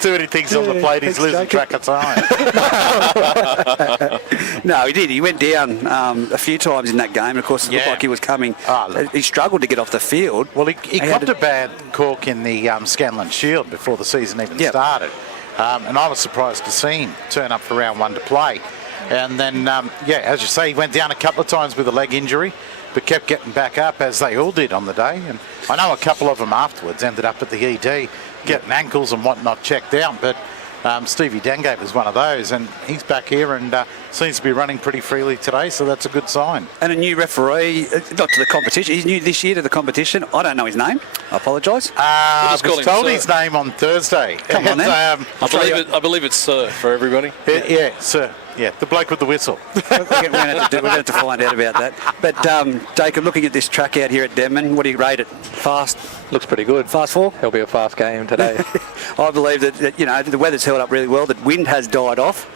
Too many things on the plate, he's losing track of time. No, he did. He went down a few times in that game. Of course, it looked like he was coming. He struggled to get off the field. Well, he copped a bad cork in the Scanlon Shield before the season even started. And I was surprised to see him turn up for round one to play. And then, as you say, he went down a couple of times with a leg injury, but kept getting back up, as they all did on the day. And I know a couple of them afterwards ended up at the ED, getting ankles and whatnot checked out. But Stevie Dangate was one of those, and he's back here and seems to be running pretty freely today, so that's a good sign. And a new referee, not to the competition. He's new this year to the competition. I don't know his name. I apologise. I was told his name on Thursday. Come on, then. I believe it's Sir for everybody. Yeah, Sir. Yeah, the bloke with the whistle. We're going to have to find out about that. But, Jacob, looking at this track out here at Denman, what do you rate it? Fast? Looks pretty good. Fast fall? It'll be a fast game today. I believe that, the weather's held up really well. The wind has died off.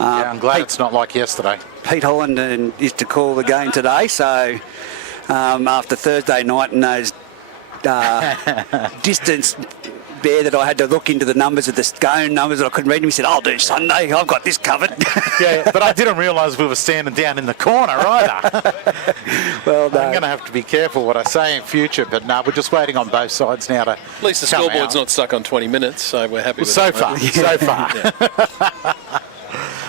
I'm glad it's not like yesterday. Pete Holland is to call the game today, so after Thursday night and those distance there that I had to look into the numbers of the scone numbers and I couldn't read them. He said, I'll do Sunday. I've got this covered. Yeah, but I didn't realise we were standing down in the corner either. Well, no. I'm going to have to be careful what I say in future, but no, we're just waiting on both sides now to At least the scoreboard's not stuck on 20 minutes, so we're happy with so that. far.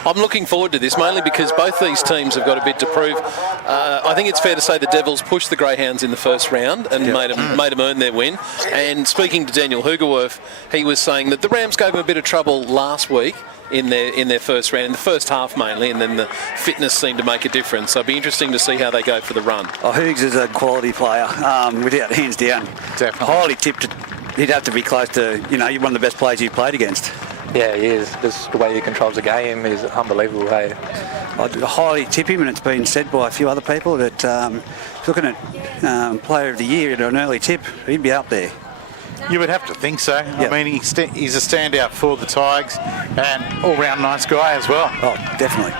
I'm looking forward to this, mainly because both these teams have got a bit to prove. I think it's fair to say the Devils pushed the Greyhounds in the first round and made them earn their win. And speaking to Daniel Hugerwerf, he was saying that the Rams gave him a bit of trouble last week in their first round, in the first half mainly, and then the fitness seemed to make a difference. So it'll be interesting to see how they go for the run. Oh, Hughes is a quality player, without hands down. Definitely. Highly tipped. He'd have to be close to, one of the best players you've played against. Yeah, he is. Just the way he controls the game is unbelievable. Hey, I'd highly tip him, and it's been said by a few other people that looking at Player of the Year at an early tip, he'd be up there. You would have to think so. Yep. I mean, he's a standout for the Tigers and all-round nice guy as well. Oh, definitely.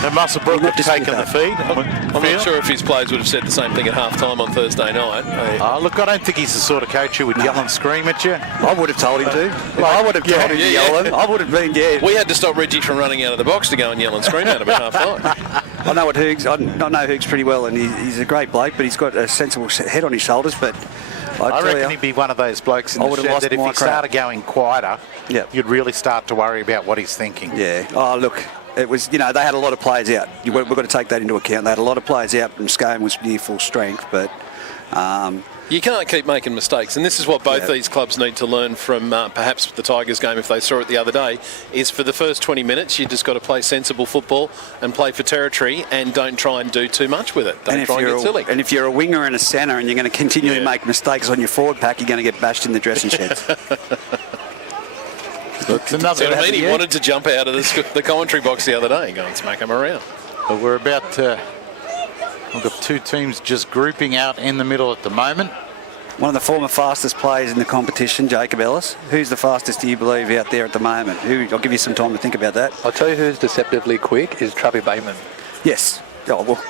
And Musselbrook have taken the feed. I'm not sure if his players would have said the same thing at half-time on Thursday night. Look, I don't think he's the sort of coach who would yell and scream at you. I would have told him to. I would have told him to yell at him. I would have been, We had to stop Reggie from running out of the box to go and yell and scream at him at half-time. I know Hughes pretty well, and he's a great bloke, but he's got a sensible head on his shoulders, but I reckon he'd be one of those blokes in the shed that if he started going quieter, you'd really start to worry about what he's thinking. Yeah. Oh, look, it was, they had a lot of players out. We've got to take that into account. They had a lot of players out, and Scone was near full strength, but... you can't keep making mistakes, and this is what both these clubs need to learn from perhaps the Tigers game, if they saw it the other day, is for the first 20 minutes, you just got to play sensible football and play for territory and don't try and do too much with it. Don't try and get silly. And if you're a winger and a centre and you're going to continually make mistakes on your forward pack, you're going to get bashed in the dressing sheds. He wanted to jump out of the commentary box the other day and go and smack him around. But we're about to... We've got two teams just grouping out in the middle at the moment. One of the former fastest players in the competition, Jacob Ellis. Who's the fastest, do you believe, out there at the moment? I'll give you some time to think about that. I'll tell you who's deceptively quick is Travis Bateman. Yes. Oh, well.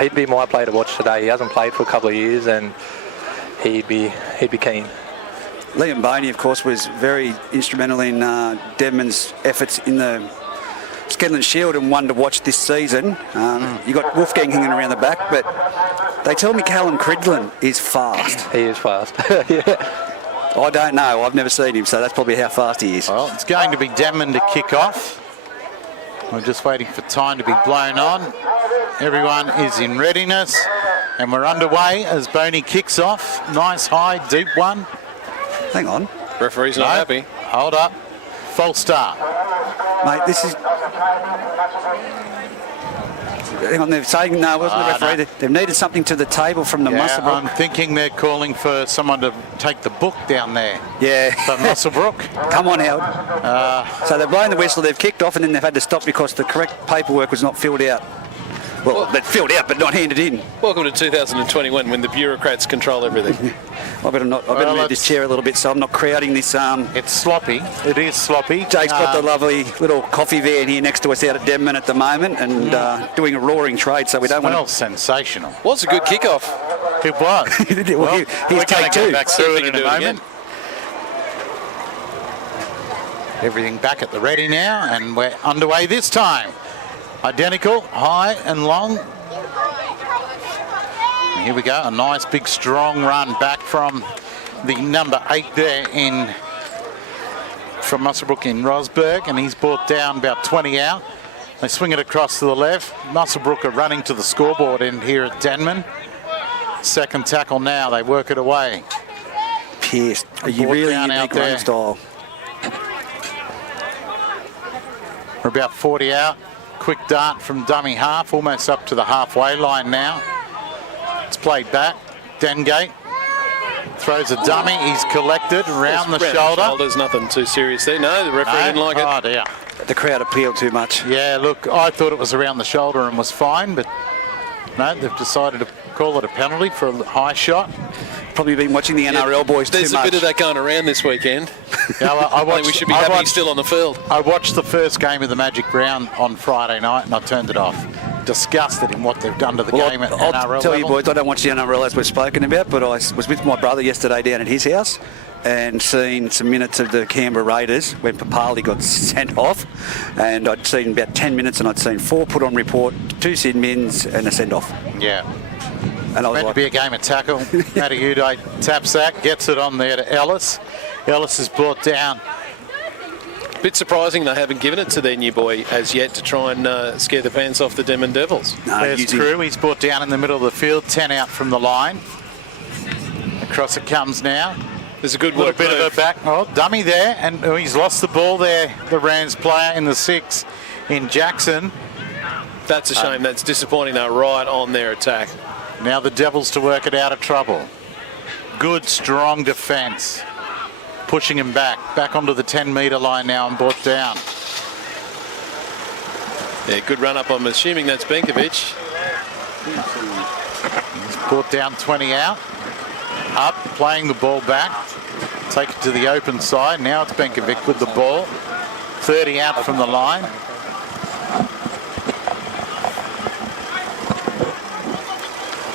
He'd be my player to watch today. He hasn't played for a couple of years, and he'd be keen. Liam Boney, of course, was very instrumental in Denman's efforts in the Scanlon Shield and one to watch this season. You got Wolfgang hanging around the back, but they tell me Callum Cridlin is fast. He is fast. Yeah. I don't know. I've never seen him, so that's probably how fast he is. Well, it's going to be Denman to kick off. We're just waiting for time to be blown on. Everyone is in readiness, and we're underway as Boney kicks off. Nice high, deep one. Hang on. Referee's not happy. Hold up. False start. Mate, this is... Hang on, they're saying no, wasn't the referee? No. They've needed something to the table from the Musselbrook. I'm thinking they're calling for someone to take the book down there. Yeah. For Musselbrook. Come on, Howard. So they've blown the whistle, they've kicked off, and then they've had to stop because the correct paperwork was not filled out. Well, they're filled out, but not handed in. Welcome to 2021, when the bureaucrats control everything. I better move this chair a little bit so I'm not crowding this. It's sloppy. It is sloppy. Jake's got the lovely little coffee van here next to us out at Denman at the moment, and doing a roaring trade, so we don't want to... sensational. Was a good kickoff. It was. He's take two. Back through it in a moment. Everything back at the ready now, and we're underway this time. Identical, high and long. And here we go, a nice big strong run back from the number 8 there from Muswellbrook in Rosberg, and he's brought down about 20 out. They swing it across to the left. Muswellbrook are running to the scoreboard in here at Denman. Second tackle now, they work it away. Pierce, a Brought really down out unique run there. style. We're about 40 out. Quick dart from dummy half, almost up to the halfway line now. It's played back. Dengate throws a dummy. He's collected around the shoulder. Shoulder's nothing too serious there. No, the referee didn't like it. Oh dear. The crowd appealed too much. Yeah, look, I thought it was around the shoulder and was fine, but no, they've decided to call it a penalty for a high shot. Probably been watching the NRL boys too much. There's a bit of that going around this weekend. Yeah, well, I think we should be happy he's still on the field. I watched the first game of the Magic Round on Friday night and I turned it off. Disgusted in what they've done to the game at I'll NRL tell you level. boys, I don't watch the NRL as we've spoken about, but I was with my brother yesterday down at his house and seen some minutes of the Canberra Raiders when Papali got sent off, and I'd seen about 10 minutes and I'd seen 4 put on report, 2 sin mins and a send off. Yeah. And I was Meant to like, be a game of tackle. Matty taps that, gets it on there to Ellis. Ellis is brought down. Bit surprising they haven't given it to their new boy as yet to try and scare the pants off the Denman Devils. no, There's using- Crew. He's brought down in the middle of the field, 10 out from the line. Across it comes now. There's a good A little work bit move. of a back. Oh, dummy there, and he's lost the ball there. The Rams player in the 6 in Jackson. That's a shame. That's disappointing. They're right on their attack. Now the Devils to work it out of trouble. Good, strong defence. Pushing him back onto the 10-metre line now and brought down. Yeah, good run up. I'm assuming that's Benkovic. He's brought down 20 out. Up, playing the ball back. Take it to the open side. Now it's Benkovic with the ball. 30 out from the line.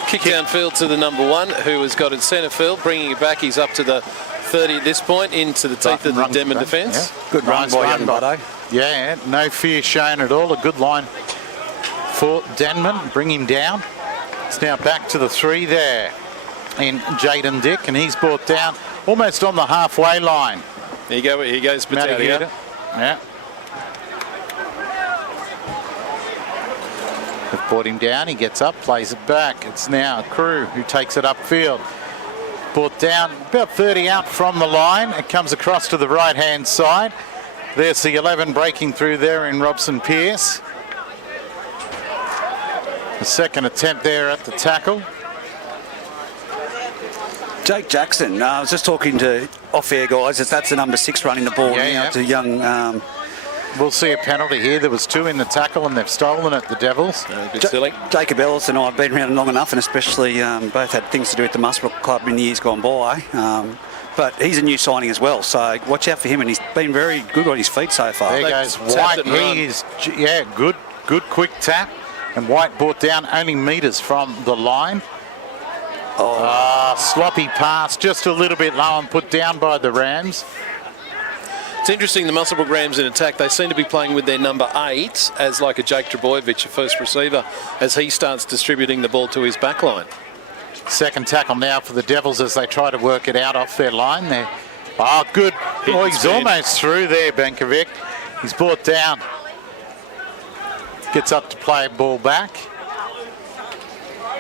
Kick downfield to the number 1, who has got in centre field, bringing it back. He's up to the 30 at this point, into the teeth of the Run Denman back, defence. yeah. Good run Nice by run young by- Buddo. Yeah, no fear shown at all. A good line for Denman. Bring him down. It's now back to the 3 there in Jaden Dick, and he's brought down almost on the halfway line. Here you go. Here goes Matty Battaglia. Huda. Yeah. They've brought him down. He gets up, plays it back. It's now Crew who takes it upfield. Brought down about 30 out from the line. It comes across to the right-hand side. There's the 11 breaking through there in Robson Pierce. The second attempt there at the tackle. Jake Jackson, I was just talking to off-air guys, that's the number 6 running the ball Yeah, now. yeah. It's a young... We'll see a penalty here. There was 2 in the tackle and they've stolen it, the Devils. A bit silly. Jacob Ellis and I have been around long enough, and especially both had things to do at the Muswellbrook Club in the years gone by. But he's a new signing as well, so watch out for him, and he's been very good on his feet so far. There They goes tapped White. it and run. He is, good quick tap. And White brought down only metres from the line. Sloppy pass, just a little bit low and put down by the Rams. It's interesting, the Muswellbrook Rams in attack, they seem to be playing with their number 8 as like a Jake Trebojevic, a first receiver, as he starts distributing the ball to his back line. Second tackle now for the Devils as they try to work it out off their line. There. Oh, good. Hit Oh, the he's spin. almost through there, Benkovic. He's brought down. Gets up to play a ball back.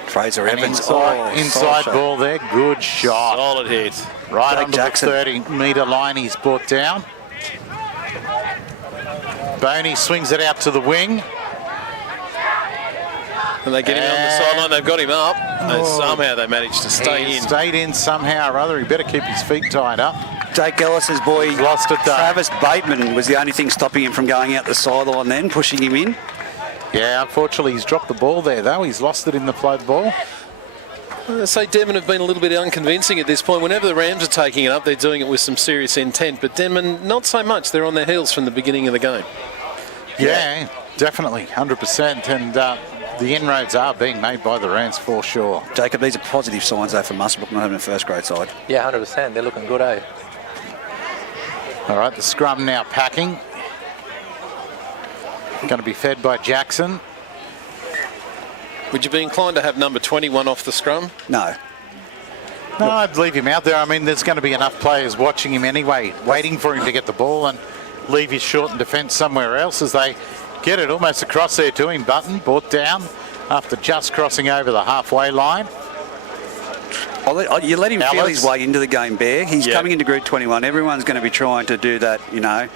Fraser And Evans. inside solid ball there. Good shot. Solid hit. Right Jake under Jackson. the 30-metre line. He's brought down. Boney swings it out to the wing. And they get him on the And- sideline, they've got him up, and somehow they managed to stay He in. stayed in somehow or other. He better keep his feet tied up. Jake Ellis's boy, Lost it, though. Travis Bateman, was the only thing stopping him from going out the sideline then, pushing him in. Yeah, unfortunately, he's dropped the ball there, though. He's lost it in the float ball. I say Denman have been a little bit unconvincing at this point. Whenever the Rams are taking it up, they're doing it with some serious intent, but Denman, not so much. They're on their heels from the beginning of the game. Yeah, definitely, 100%. And the inroads are being made by the Rams for sure. Jacob, these are positive signs though for Muswellbrook not having a first grade side. Yeah, 100%. They're looking good, eh? All right, the scrum now packing. Going to be fed by Jackson. Would you be inclined to have number 21 off the scrum? No. No, I'd leave him out there. I mean, there's going to be enough players watching him anyway, waiting for him to get the ball and leave his short and defence somewhere else as they get it almost across there to him. Button brought down after just crossing over the halfway line. You let him feel Ellis. his way into the game, Bear. He's Yeah. coming into Group 21. Everyone's going to be trying to do that, you know.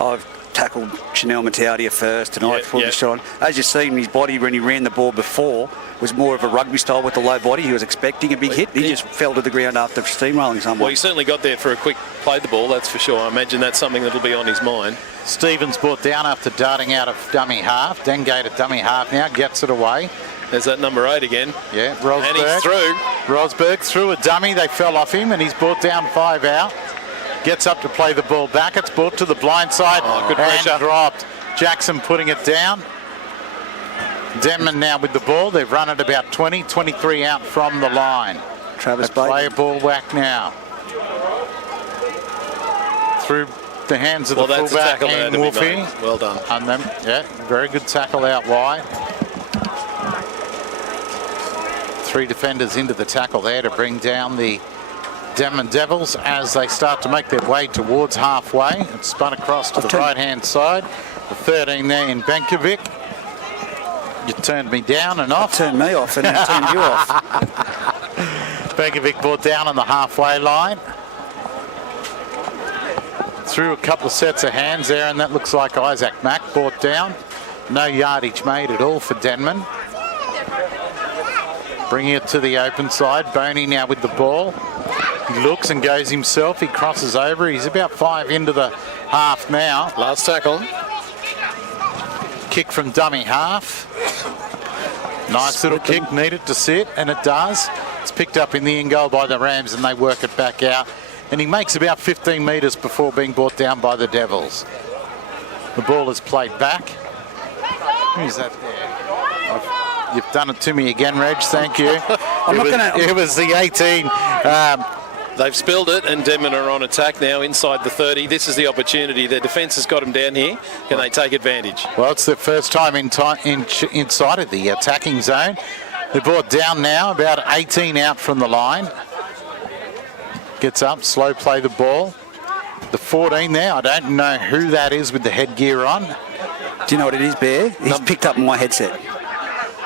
I've tackled Chanel Mataudia first and I put this on. As you've seen, his body when he ran the ball before was more of a rugby style with the low body. He was expecting a big hit. He just fell to the ground after steamrolling someone. Well, he certainly got there for a quick play the ball, that's for sure. I imagine that's something that'll be on his mind. Stevens brought down after darting out of dummy half. Dengate at dummy half now, gets it away. There's that number 8 again. Yeah, Rosberg. And he's through. Rosberg threw a dummy. They fell off him and he's brought down 5 out. Gets up to play the ball back. It's brought to the blind side good pressure. and dropped. Jackson putting it down. Denman now with the ball. They've run it about 20, 23 out from the line. Travis They play a Bateman. ball whack now. Through the hands of Well, the that's a fullback, tackle there Ian to be Wolfe. made. Well done. And them, yeah, very good tackle out wide. 3 defenders into the tackle there to bring down the Denman Devils as they start to make their way towards halfway. It's spun across to the right-hand side. The 13 there in Benkovic. You turned me down and off. Turned me off and then turned you off. Benkovic brought down on the halfway line. Through a couple of sets of hands there, and that looks like Isaac Mack brought down. No yardage made at all for Denman. Bringing it to the open side. Boney now with the ball. He looks and goes himself. He crosses over. He's about 5 into the half now. Last tackle. Kick from dummy half. Nice little kick, needed to sit, and it does. It's picked up in the in goal by the Rams and they work it back out. And he makes about 15 metres before being brought down by the Devils. The ball is played back. Who's that there? You've done it to me again, Reg. Thank you. It was the 18. They've spilled it, and Denman are on attack now inside the 30. This is the opportunity. Their defence has got them down here. Can they take advantage? Well, it's the first time inside of the attacking zone. They're brought down now, about 18 out from the line. Gets up, slow play the ball. The 14 there, I don't know who that is with the headgear on. Do you know what it is, Bear? He's picked up my headset.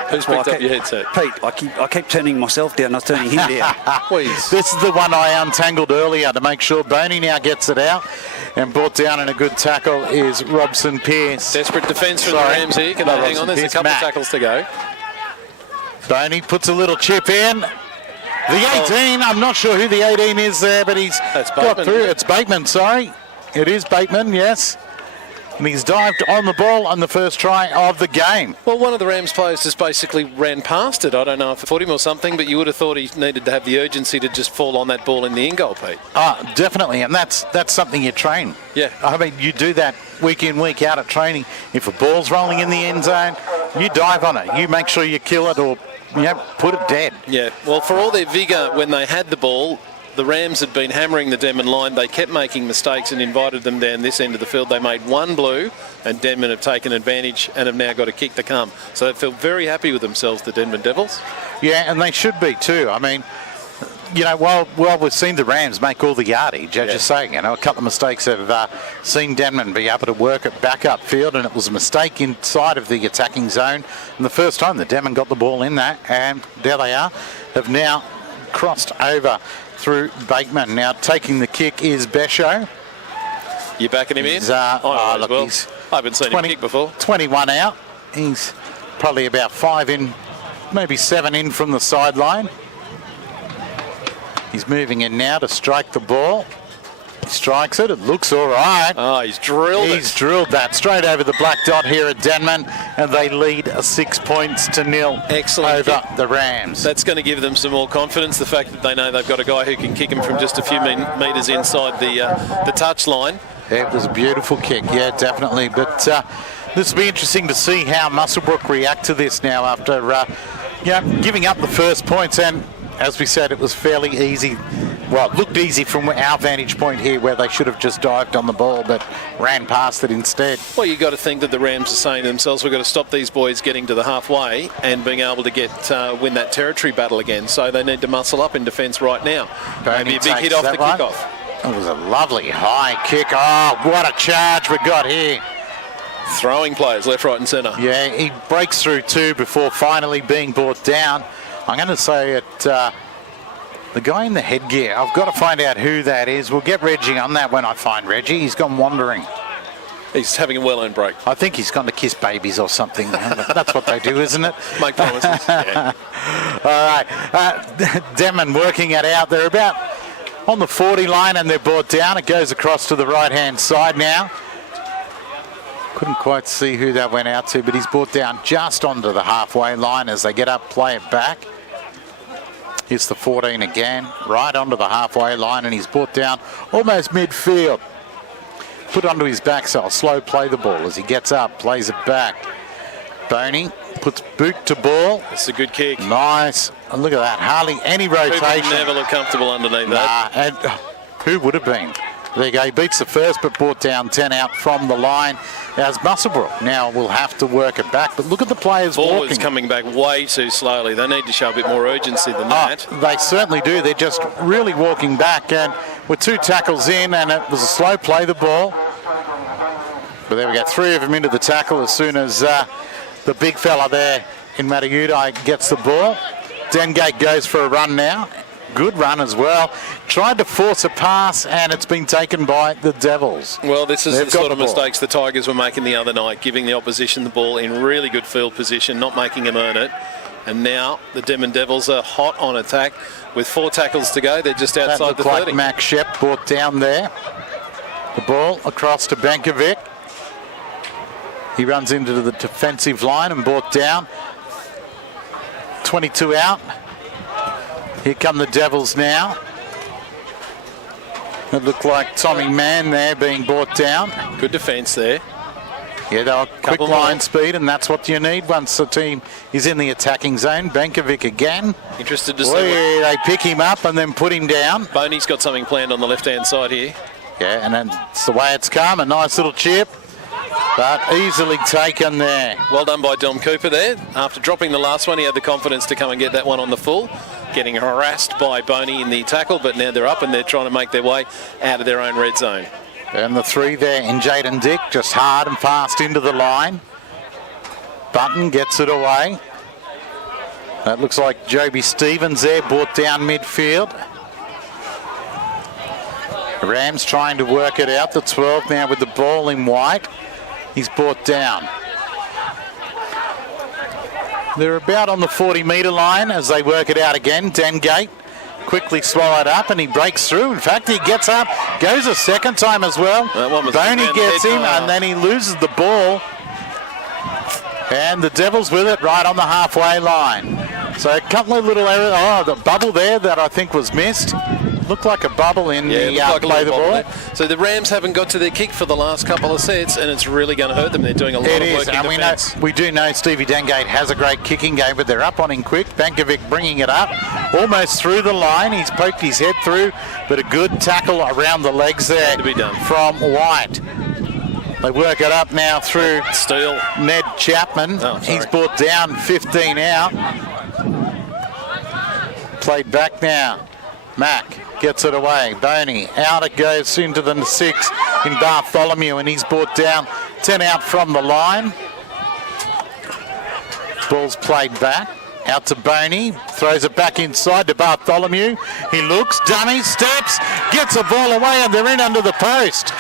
Who's picked up your headset? Pete, I keep turning myself down. I was turning him down. Please. This is the one I untangled earlier to make sure Boney now gets it out. And brought down in a good tackle is Robson Pearce. Desperate defence from the Sorry. Rams here. Can No, they hang Robson on? There's a Pearce, couple of Matt. tackles to go. Boney puts a little chip in. The 18, I'm not sure who the 18 is there, but he's That's got Bateman. through. It's Bateman, sorry. It is Bateman, yes. And he's dived on the ball on the first try of the game. Well, one of the Rams players just basically ran past it. I don't know if it fought him or something, but you would have thought he needed to have the urgency to just fall on that ball in the in goal, Pete. Definitely, and that's something you train. Yeah. I mean, you do that week in, week out at training. If a ball's rolling in the end zone, you dive on it. You make sure you kill it or put it dead. Yeah, well, for all their vigour when they had the ball, the Rams had been hammering the Denman line. They kept making mistakes and invited them down this end of the field. They made one blue, and Denman have taken advantage and have now got a kick to come. So they feel very happy with themselves, the Denman Devils. Yeah, and they should be too. I mean, while we've seen the Rams make all the yardage, as you're saying, a couple of mistakes have seen Denman be able to work it back upfield, and it was a mistake inside of the attacking zone. And the first time that Denman got the ball in that, and there they are, have now crossed over through Bateman. Now taking the kick is Besho. You backing him in? He's, I look, he's haven't seen him kick before. 21 out. He's probably about 5 in, maybe 7 in from the sideline. He's moving in now to strike the ball. He strikes it. It looks all right. Oh, he's drilled it. He's drilled that straight over the black dot here at Denman, and they lead 6 points to 0 Excellent over kick. the Rams. That's going to give them some more confidence, the fact that they know they've got a guy who can kick them from just a few metres inside the touch line. Yeah, it was a beautiful kick, yeah, definitely. But this will be interesting to see how Muswellbrook react to this now after giving up the first points. And as we said, it was fairly easy well, it looked easy from our vantage point here where they should have just dived on the ball but ran past it instead. Well, you've got to think that the Rams are saying to themselves, we've got to stop these boys getting to the halfway and being able to win that territory battle again. So they need to muscle up in defence right now. Maybe a big hit off the kickoff. It was a lovely high kick. Oh, what a charge we got here. Throwing players left, right and centre. Yeah, he breaks through two before finally being brought down. I'm going to say it... the guy in the headgear, I've got to find out who that is. We'll get Reggie on that when I find Reggie. He's gone wandering. He's having a well-earned break. I think he's gone to kiss babies or something. That's what they do, isn't it? Make promises. Yeah. All right. Denman working it out. They're about on the 40 line and they're brought down. It goes across to the right-hand side now. Couldn't quite see who that went out to, but he's brought down just onto the halfway line as they get up, play it back. Here's the 14 again, right onto the halfway line, and he's brought down almost midfield. Put onto his back, so I'll slow play the ball as he gets up, plays it back. Boney puts boot to ball. It's a good kick. Nice. And look at that, hardly any rotation. People never look comfortable underneath that. And who would have been? There you go, he beats the first, but brought down 10 out from the line. As Musselbrook now will have to work it back, but look at the players Forwards walking. coming back way too slowly. They need to show a bit more urgency than that. They certainly do. They're just really walking back, and with two tackles in, and it was a slow play, the ball. But there we go, three of them into the tackle as soon as the big fella there in Mataudai gets the ball. Dengate goes for a run now. Good run as well. Tried to force a pass and it's been taken by the Devils. Well, this is They've the got sort the of ball. mistakes the Tigers were making the other night, giving the opposition the ball in really good field position, not making them earn it. And now the Denman Devils are hot on attack with 4 tackles to go. They're just That outside looked the like 30. Max Shep brought down there. The ball across to Benkovic. He runs into the defensive line and brought down. 22 out. Here come the Devils now. It looked like Tommy Mann there being brought down. Good defence there. Yeah, they were quick Couple line more. speed, and that's what you need once the team is in the attacking zone. Benkovic again. Interested to see Boy, what they pick him up and then put him down. Boney's got something planned on the left-hand side here. Yeah, and that's the way it's come. A nice little chip, but easily taken there. Well done by Dom Cooper there. After dropping the last one, he had the confidence to come and get that one on the full. Getting harassed by Boney in the tackle, but now they're up and they're trying to make their way out of their own red zone. And the 3 there in Jaden Dick, just hard and fast into the line. Button gets it away. That looks like Joby Stevens there, brought down midfield. The Rams trying to work it out. The 12 now with the ball in white. He's brought down. They're about on the 40-metre line as they work it out again. Dengate quickly swallowed up and he breaks through. In fact, he gets up, goes a second time as well. That one was Boney around gets the head. him and then he loses the ball. And the Devils with it right on the halfway line. So a couple of little errors. Oh, the bubble there that I think was missed. Looked like a bubble in Yeah, it the looked like a play the little ball. bobble there. So the Rams haven't got to their kick for the last couple of sets, and it's really going to hurt them. They're doing a lot It of is, work in and defence. we do know Stevie Dengate has a great kicking game, but they're up on him quick. Benkovic bringing it up, almost through the line. He's poked his head through, but a good tackle around the legs there To be done. from White. They work it up now through Steele. Ned Chapman. Oh, sorry. He's brought down 15 out. Played back now. Mack gets it away. Boney out it goes into the 6 in Bartholomew, and he's brought down 10 out from the line. Ball's played back. Out to Boney, throws it back inside to Bartholomew. He looks, dummy, steps, gets the ball away, and they're in under the post.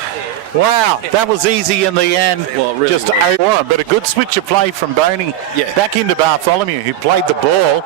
Wow, that was easy in the end. Well, it really just was. over him, but a good switch of play from Boney Yeah. back into Bartholomew, who played the ball.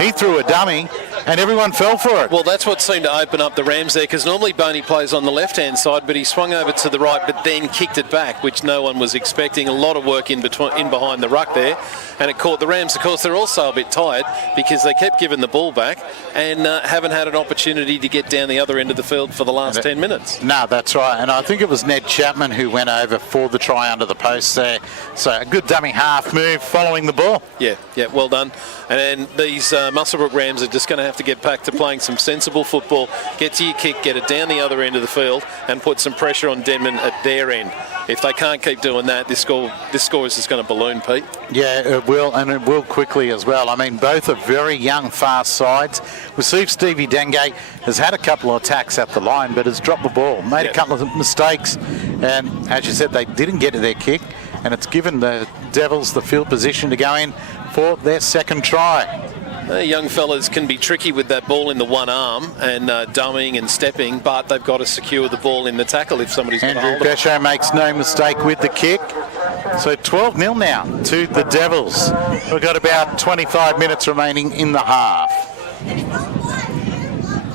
He threw a dummy, and everyone fell for it. Well, that's what seemed to open up the Rams there, because normally Boney plays on the left-hand side, but he swung over to the right, but then kicked it back, which no one was expecting. A lot of work in behind the ruck there, and it caught the Rams. Of course, they're also a bit tired because they kept giving the ball back and haven't had an opportunity to get down the other end of the field for the last 10 minutes. No, that's right. And I think it was Ned Chapman who went over for the try under the post there. So a good dummy half move following the ball. Yeah, well done. And then these Musselbrook Rams are just going to have to get back to playing some sensible football, get to your kick, get it down the other end of the field and put some pressure on Denman at their end. If they can't keep doing that, this score is just going to balloon, Pete. Yeah, it will, and it will quickly as well. I mean, both are very young, fast sides. We see Stevie Dengate has had a couple of attacks at the line, but has dropped the ball, made a couple of mistakes, and as you said, they didn't get to their kick, and it's given the Devils the field position to go in for their second try. Young fellas can be tricky with that ball in the one arm and dummying and stepping, but they've got to secure the ball in the tackle if somebody's got a Andrew hold of it. Besho makes no mistake with the kick. So 12-0 now to the Devils. We've got about 25 minutes remaining in the half.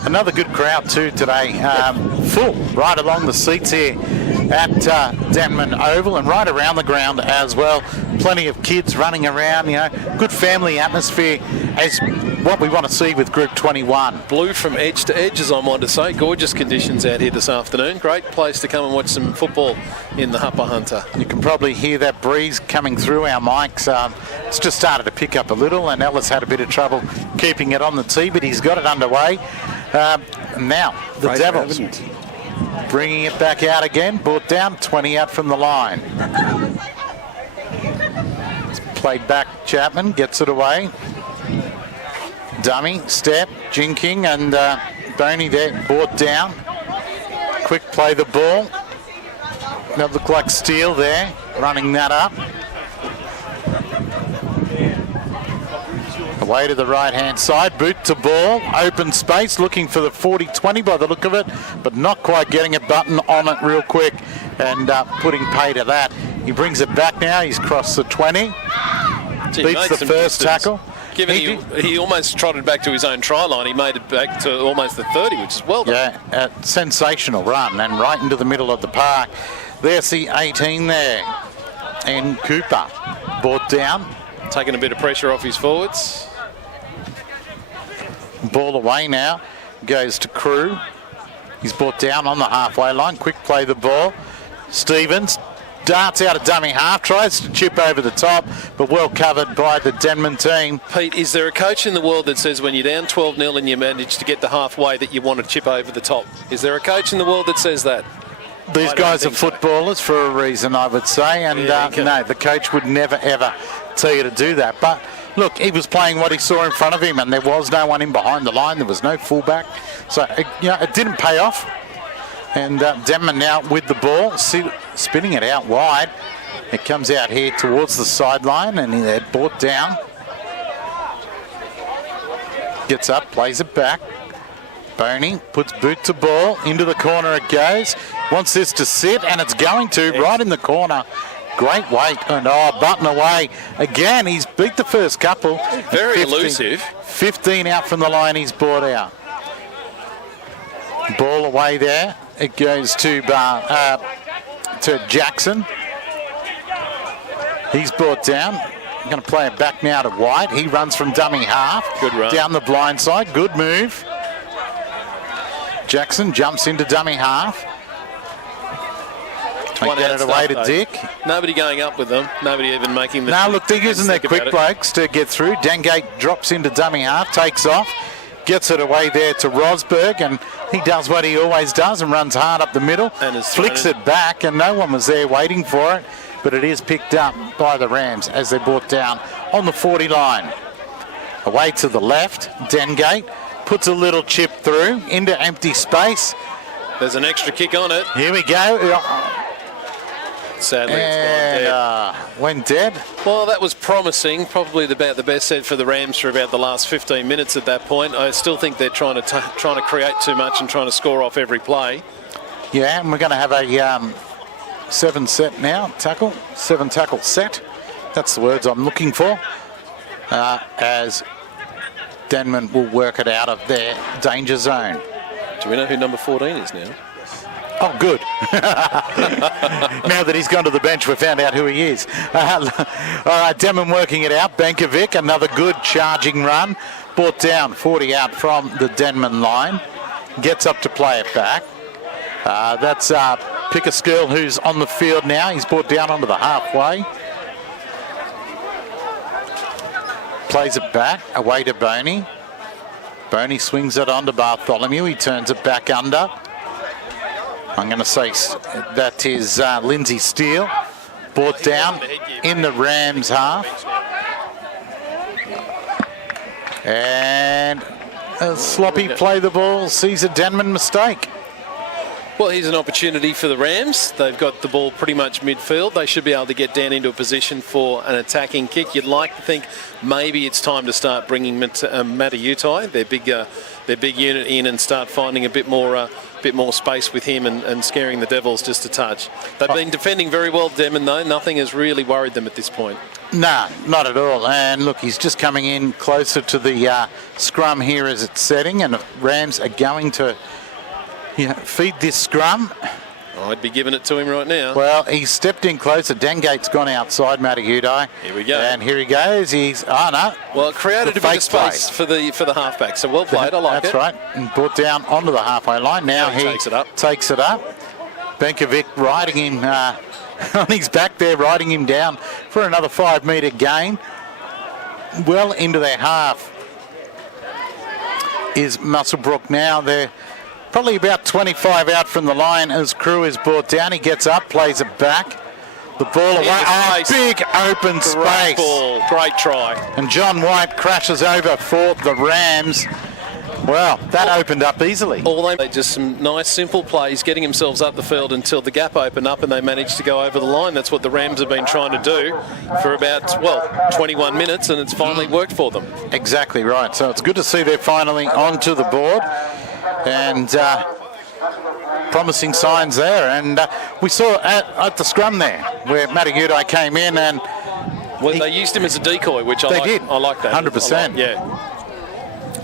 Another good crowd too today. Full right along the seats here at Denman Oval and right around the ground as well. Plenty of kids running around, you know, good family atmosphere as what we want to see with Group 21. Blue from edge to edge, as I might to say. Gorgeous conditions out here this afternoon. Great place to come and watch some football in the Hupper Hunter. You can probably hear that breeze coming through our mics. It's just started to pick up a little, and Ellis had a bit of trouble keeping it on the tee, but he's got it underway. Now, the Devils bringing it back out again, brought down, 20 out from the line. It's played back, Chapman gets it away. Dummy, step, jinking, and Boney there, brought down. Quick play the ball. That looked like Steele there, running that up. Away to the right-hand side, boot to ball, open space, looking for the 40-20 by the look of it, but not quite getting a button on it real quick and putting pay to that. He brings it back now, he's crossed the 20, beats the first tackle. Given he almost trotted back to his own try line, he made it back to almost the 30, which is well done. Yeah, a sensational run and right into the middle of the park. There's the 18 there, and Cooper brought down. Taking a bit of pressure off his forwards. Ball away now, goes to Crew. He's brought down on the halfway line. Quick play the ball. Stevens darts out a dummy half, tries to chip over the top, but well covered by the Denman team. Pete, is there a coach in the world that says when you're down 12-0 and you manage to get the halfway that you want to chip over the top? Is there a coach in the world that says that? These guys are footballers for a reason, I would say, and no, the coach would never, ever tell you to do that. But look, he was playing what he saw in front of him, and there was no one in behind the line. There was no fullback. So, it didn't pay off. And Denman now with the ball, spinning it out wide. It comes out here towards the sideline, and they're brought down. Gets up, plays it back. Boney puts boot to ball, into the corner it goes. Wants this to sit, and it's going to, right in the corner. Great weight, and button away. Again, he's beat the first couple. Very elusive. 15 out from the line he's brought out. Ball away there. It goes to Jackson. He's brought down. I'm going to play it back now to White. He runs from dummy half. Good run. Down the blind side. Good move. Jackson jumps into dummy half. They get it away to Dick. Nobody going up with them. Nobody even making the... No, look, they're using their quick blokes to get through. Dengate drops into dummy half, takes off, gets it away there to Rosberg, and he does what he always does and runs hard up the middle, and flicks it back, and no one was there waiting for it, but it is picked up by the Rams as they're brought down on the 40 line. Away to the left, Dengate puts a little chip through into empty space. There's an extra kick on it. Here we go. Sadly, it's gone dead. Went dead. Well, that was promising. Probably about the best set for the Rams for about the last 15 minutes at that point. I still think they're trying to create too much and trying to score off every play. Yeah, and we're going to have a 7 set now, tackle. 7 tackle set. That's the words I'm looking for. As Denman will work it out of their danger zone. Do we know who number 14 is now? Oh, good. Now that he's gone to the bench, we found out who he is. All right, Denman working it out. Benkovic, another good charging run. Brought down, 40 out from the Denman line. Gets up to play it back. That's Pickersgill who's on the field now. He's brought down onto the halfway. Plays it back, away to Boney. Boney swings it on to Bartholomew. He turns it back under. I'm going to say that is Lindsay Steele. Brought down in the Rams half. And a sloppy play the ball, sees a Denman mistake. Well, here's an opportunity for the Rams. They've got the ball pretty much midfield. They should be able to get down into a position for an attacking kick. You'd like to think maybe it's time to start bringing Matautai, their big unit, in and start finding a bit more space with him and scaring the Devils just a touch. They've been defending very well, Denman, though. Nothing has really worried them at this point. No, not at all. And look, he's just coming in closer to the scrum here as it's setting, and the Rams are going to feed this scrum. I'd be giving it to him right now. Well, he's stepped in closer. Dangate's gone outside Matautai. Here we go. And here he goes. No. Well, it created a bit of space for the halfback. So well played. I like it. That's right. And brought down onto the halfway line. Now he takes it up. Benkovic riding him on his back there, riding him down for another 5 metre gain. Well into their half is Muswellbrook now. They're probably about 25 out from the line as Crew is brought down. He gets up, plays it back. The ball away. Big open space. Great ball. Great try. And John White crashes over for the Rams. Well, that opened up easily. They just some nice, simple plays, getting themselves up the field until the gap opened up and they managed to go over the line. That's what the Rams have been trying to do for about, 21 minutes, and it's finally worked for them. Exactly right. So it's good to see they're finally onto the board. And promising signs there. And we saw at the scrum there where Matautai came in and... Well, they used him as a decoy, which I like that. 100%. Yeah.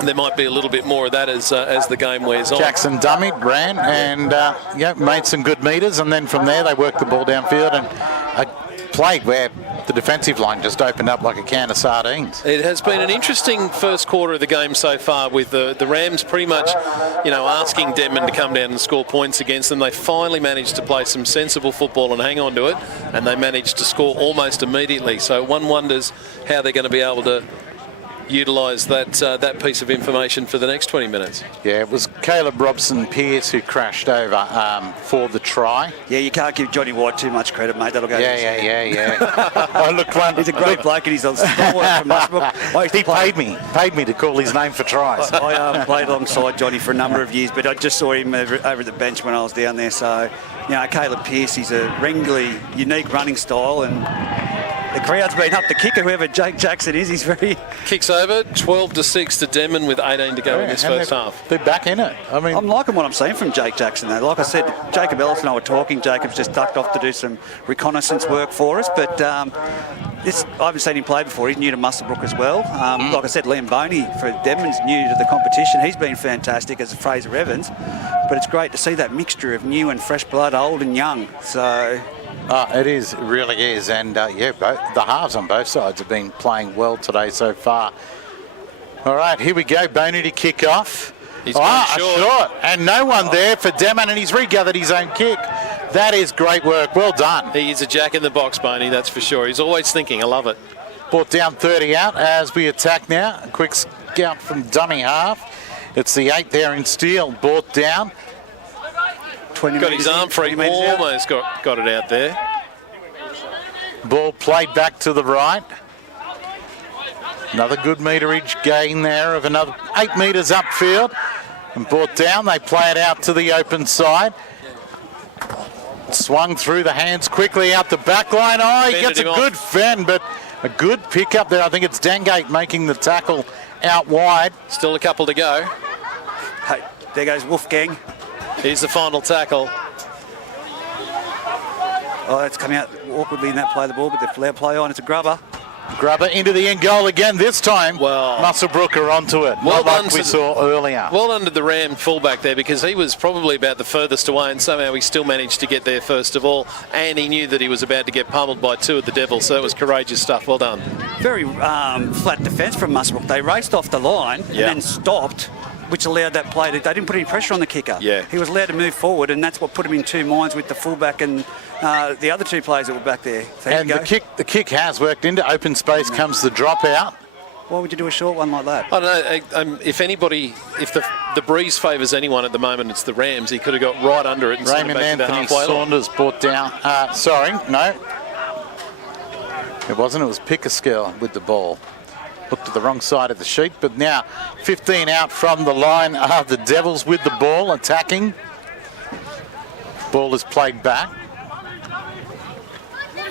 There might be a little bit more of that as the game wears on. Jackson dummied, ran, and made some good meters, and then from there they worked the ball downfield and played where the defensive line just opened up like a can of sardines. It has been an interesting first quarter of the game so far, with the Rams pretty much, asking Denman to come down and score points against them. They finally managed to play some sensible football and hang on to it, and they managed to score almost immediately. So one wonders how they're going to be able to utilise that piece of information for the next 20 minutes. Yeah, it was Caleb Robson-Pierce who crashed over for the try. Yeah, you can't give Johnny White too much credit, mate. That'll go. Yeah. He's a great bloke, and he's on stalwart from Muswellbrook. He paid me to call his name for tries. I played alongside Johnny for a number of years, but I just saw him over at the bench when I was down there. So, Caleb Pierce, he's a regularly unique running style, and the crowd's been up the kicker, whoever Jake Jackson is. He's very... Kicks over, 12-6 to Denman with 18 to go in this first half. They're back in it. I'm liking what I'm seeing from Jake Jackson, though. Like I said, Jacob Ellis and I were talking. Jacob's just ducked off to do some reconnaissance work for us, but I haven't seen him play before. He's new to Muswellbrook as well. Like I said, Liam Boney for Denman's new to the competition. He's been fantastic, as Fraser Evans, but it's great to see that mixture of new and fresh blood, old and young. So... it is, it really is, and the halves on both sides have been playing well today so far. All right, here we go, Boney to kick off. He's gone short. And no one there for Denman, and he's regathered his own kick. That is great work, well done. He is a jack in the box, Boney, that's for sure. He's always thinking, I love it. Brought down 30 out as we attack now. A quick scout from dummy half. It's the 8 there in Steele, brought down. Got his arm free, almost got it out there. Ball played back to the right. Another good meterage gain there of another 8 metres upfield. And brought down, they play it out to the open side. Swung through the hands quickly out the back line. He gets a good fend, but a good pick up there. I think it's Dangate making the tackle out wide. Still a couple to go. Hey, there goes Wolfgang. Here's the final tackle. It's coming out awkwardly in that play of the ball, but they play on. It's a grubber. Grubber into the end goal again. This time, Muswellbrook are onto it. Well done, like we saw earlier. Well done to the Ram fullback there, because he was probably about the furthest away, and somehow he still managed to get there first of all, and he knew that he was about to get pummeled by 2 of the Devils, so that was courageous stuff. Well done. Very flat defence from Muswellbrook. They raced off the line and then stopped, which allowed that play. They didn't put any pressure on the kicker. Yeah. He was allowed to move forward, and that's what put him in 2 minds with the fullback and the other 2 players that were back there. So and the kick has worked into open space. Comes the dropout. Why would you do a short one like that? I don't know. If the breeze favours anyone at the moment, it's the Rams. He could have got right under it and sent it Raymond back to the Anthony halfway line. Saunders brought down. No. It wasn't. It was Pickersgill with the ball. Looked at the wrong side of the sheet, but now 15 out from the line are the Devils with the ball attacking. Ball is played back.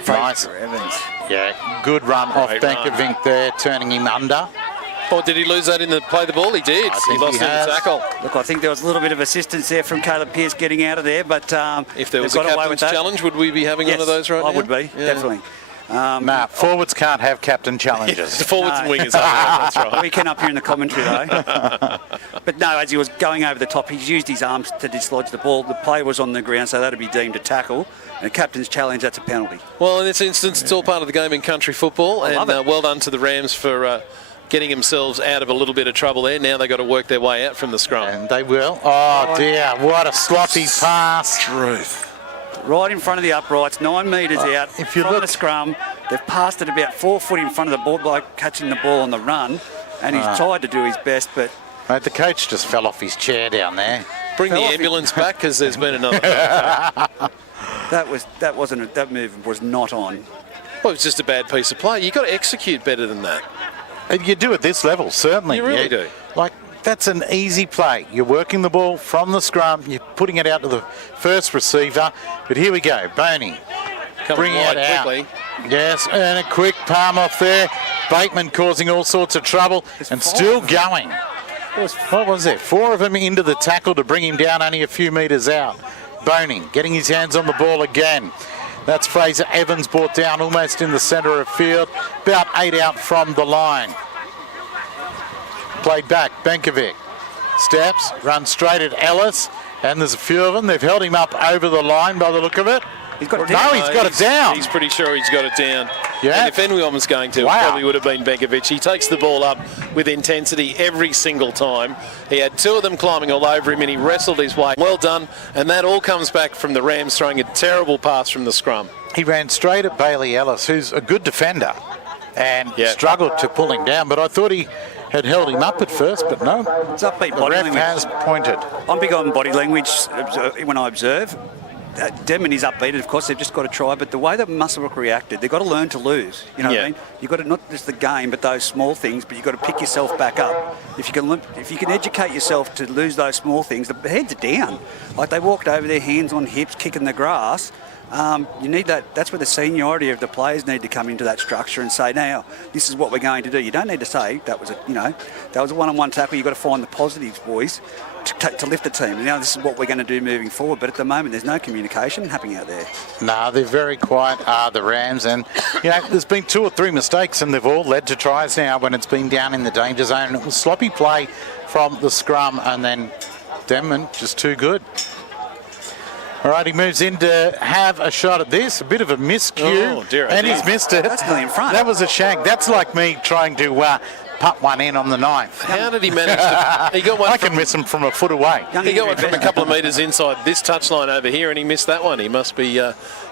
Nice. Fraser Evans. Yeah, good run off Great Bankovic there, turning him under. Or did he lose that in the play the ball? He did. I He think lost he it in has. the tackle. Look, I think there was a little bit of assistance there from Caleb Pearce getting out of there, but If there was they've a got away with captain's that. challenge, would we be having Yes, one of those right now? I would be, Yeah. definitely. Nah, forwards can't have captain challenges. The forwards and No. wingers, that's right. We can up here in the commentary though. But no, as he was going over the top, he's used his arms to dislodge the ball. The play was on the ground, so that'd be deemed a tackle. And a captain's challenge, that's a penalty. Well, in this instance, it's all part of the game in country football, and love it. well done to the Rams for getting themselves out of a little bit of trouble there. Now they've got to work their way out from the scrum. And they will. Oh dear, what a sloppy pass. Truth. Right in front of the uprights, 9 metres out if you from look- the scrum. They've passed it about 4 foot in front of the ball, like catching the ball on the run. And he's tried to do his best, but Mate, the coach just fell off his chair down there. Bring the Fell off ambulance back because there's been another. that move was not on. Well, it's just a bad piece of play. You've got to execute better than that. And you do at this level, certainly. You really Yeah. do. Like, that's an easy play. You're working the ball from the scrum. You're putting it out to the first receiver. But here we go. Boney Coming bringing wide it out. quickly. Yes, and a quick palm off there. Bateman causing all sorts of trouble and still going. What was it? 4 of them into the tackle to bring him down only a few metres out. Boney getting his hands on the ball again. That's Fraser Evans brought down almost in the centre of field. About 8 out from the line. Played back, Bankovic. Steps, runs straight at Ellis. And there's a few of them. They've held him up over the line by the look of it. He's got it No, down. he's got it down. He's pretty sure he's got it down. Yeah. And if anyone was going to, Wow. it probably would have been Begovic. He takes the ball up with intensity every single time. He had 2 of them climbing all over him and he wrestled his way. Well done. And that all comes back from the Rams throwing a terrible pass from the scrum. He ran straight at Bailey Ellis, who's a good defender, and Yeah. struggled to pull him down. But I thought he had held him up at first, but no. It's upbeat The body ref language. has pointed. I'm big on body language when I observe. Denman is upbeat, of course, they've just got to try, but the way that Musselbrook reacted, they've got to learn to lose. You know what Yeah. I mean? You've got to, not just the game, but those small things, but you've got to pick yourself back up. If you can educate yourself to lose those small things, the heads are down. Like they walked over there, hands on hips, kicking the grass. You need that. That's where the seniority of the players need to come into that structure and say, now, this is what we're going to do. You don't need to say that was a one-on-one tackle. You've got to find the positives, boys, to lift the team. Now this is what we're going to do moving forward. But at the moment, there's no communication happening out there. No, they're very quiet, the Rams. And, there's been 2 or 3 mistakes, and they've all led to tries now when it's been down in the danger zone. And it was sloppy play from the scrum, and then Denman just too good. All right, he moves in to have a shot at this. A bit of a miscue, Oh, dear, and dear. he's missed it. That's nearly in front. That was a shank. That's like me trying to putt one in on the 9th. How did he manage to... He got one I from can miss him from a foot away. He got one from a couple of metres inside this touchline over here and he missed that one. He must be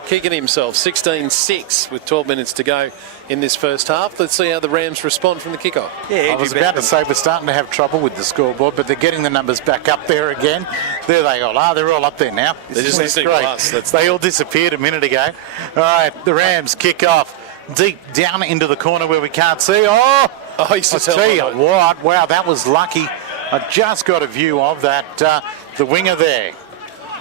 kicking himself. 16-6 with 12 minutes to go in this first half. Let's see how the Rams respond from the kickoff. Yeah, I was about to say we're starting to have trouble with the scoreboard, but they're getting the numbers back up there again. There they all are. They're all up there now. They're just This is listening to great. us. They all disappeared a minute ago. All right, the Rams kick off deep down into the corner where we can't see. Oh, He's I just tell you held on. what. Wow, that was lucky. I just got a view of that. The winger there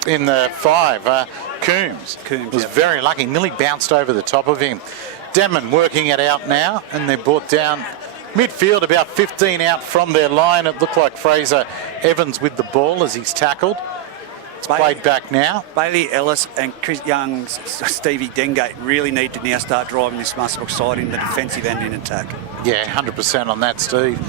in the 5, Coombs was yeah. very lucky. Nearly bounced over the top of him. Denman working it out now, and they're brought down midfield about 15 out from their line. It looked like Fraser Evans with the ball as he's tackled. It's played back now. Bailey Ellis and Chris Young, Stevie Dengate really need to now start driving this Musselbrook side in the defensive end in attack. Yeah, 100% on that, Steve.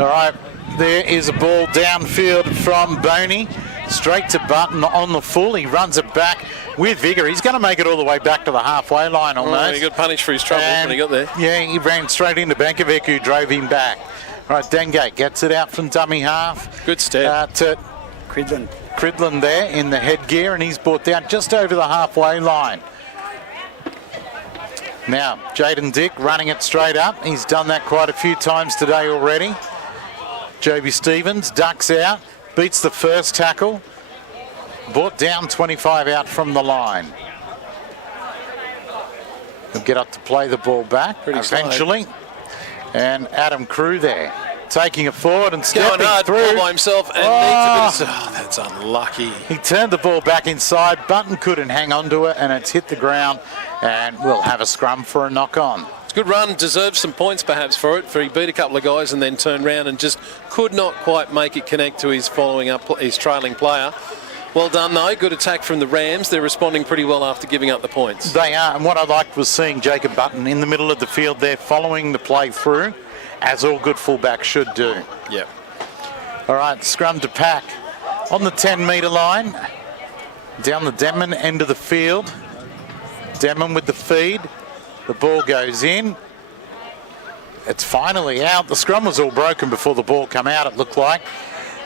All right, there is a ball downfield from Boney. Straight to Button on the full. He runs it back with vigour. He's going to make it all the way back to the halfway line almost. Oh, he got punished for his trouble when he got there. Yeah, he ran straight into Bankovic, who drove him back. All right, Dengate gets it out from dummy half. Good step. To Cridland there in the headgear, and he's brought down just over the halfway line. Now, Jaden Dick running it straight up. He's done that quite a few times today already. Joby Stevens ducks out, beats the first tackle, brought down 25 out from the line. He'll get up to play the ball back eventually. And Adam Crew there, taking it forward and stepping Going hard through. all by himself and needs a bit of... Oh, that's unlucky. He turned the ball back inside. Button couldn't hang on to it, and it's hit the ground. And we'll have a scrum for a knock-on. It's a good run. Deserves some points perhaps for it. For he beat a couple of guys and then turned round and just could not quite make it connect to his his trailing player. Well done though. Good attack from the Rams. They're responding pretty well after giving up the points. They are, and what I liked was seeing Jacob Button in the middle of the field there, following the play through, as all good fullbacks should do. Yep. All right, scrum to pack on the 10-metre line, down the Denman end of the field. Denman with the feed. The ball goes in. It's finally out. The scrum was all broken before the ball come out, it looked like.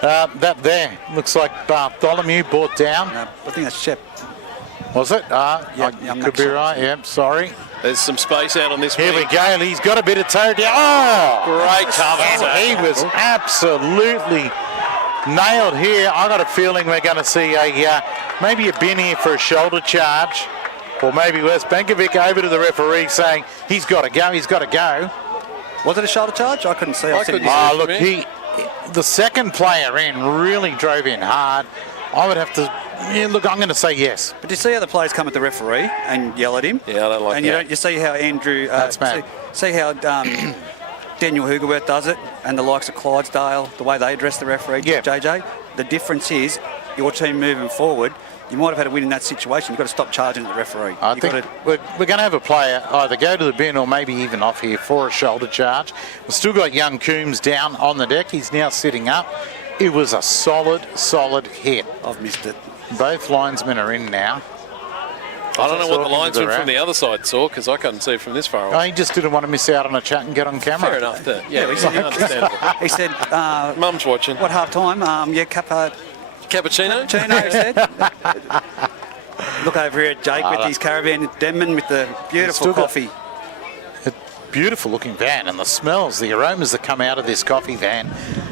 That there looks like Bartholomew brought down. I think that's Shep. Was it? Yeah, I'm could not be sure. right. Yeah, sorry. There's some space out on this Here we wing. go. He's got a bit of toe down. Oh! Great cover. And he was absolutely nailed here. I got a feeling we're going to see maybe a bin here for a shoulder charge. Or maybe Wes Benkovic over to the referee saying he's got to go, he's got to go. Was it a shoulder charge? I couldn't see. I couldn't see. Oh, look, the second player in really drove in hard. I would have to, look, I'm going to say yes. But do you see how the players come at the referee and yell at him? Yeah, I don't like and that. You see how Andrew... That's mad. See how Daniel Hugerworth does it, and the likes of Clydesdale, the way they address the referee, Yeah. JJ. The difference is, your team moving forward, you might have had a win in that situation. You've got to stop charging at the referee. I You've think got to, we're going to have a player either go to the bin or maybe even off here for a shoulder charge. We've still got young Coombs down on the deck. He's now sitting up. It was a solid hit. I've missed it. Both linesmen are in now. I don't know what the Talking to linesman the from the other side saw because I couldn't see it from this far Oh, away. he just didn't want to miss out on a chat and get on camera. Fair enough. Yeah, he said- understandable. He said, Mum's watching. what, half-time? Cappuccino? Chino, he said. Look over here at Jake with his caravan at Denman with the beautiful Still got- coffee. Beautiful looking van, and the smells, the aromas that come out of this coffee van,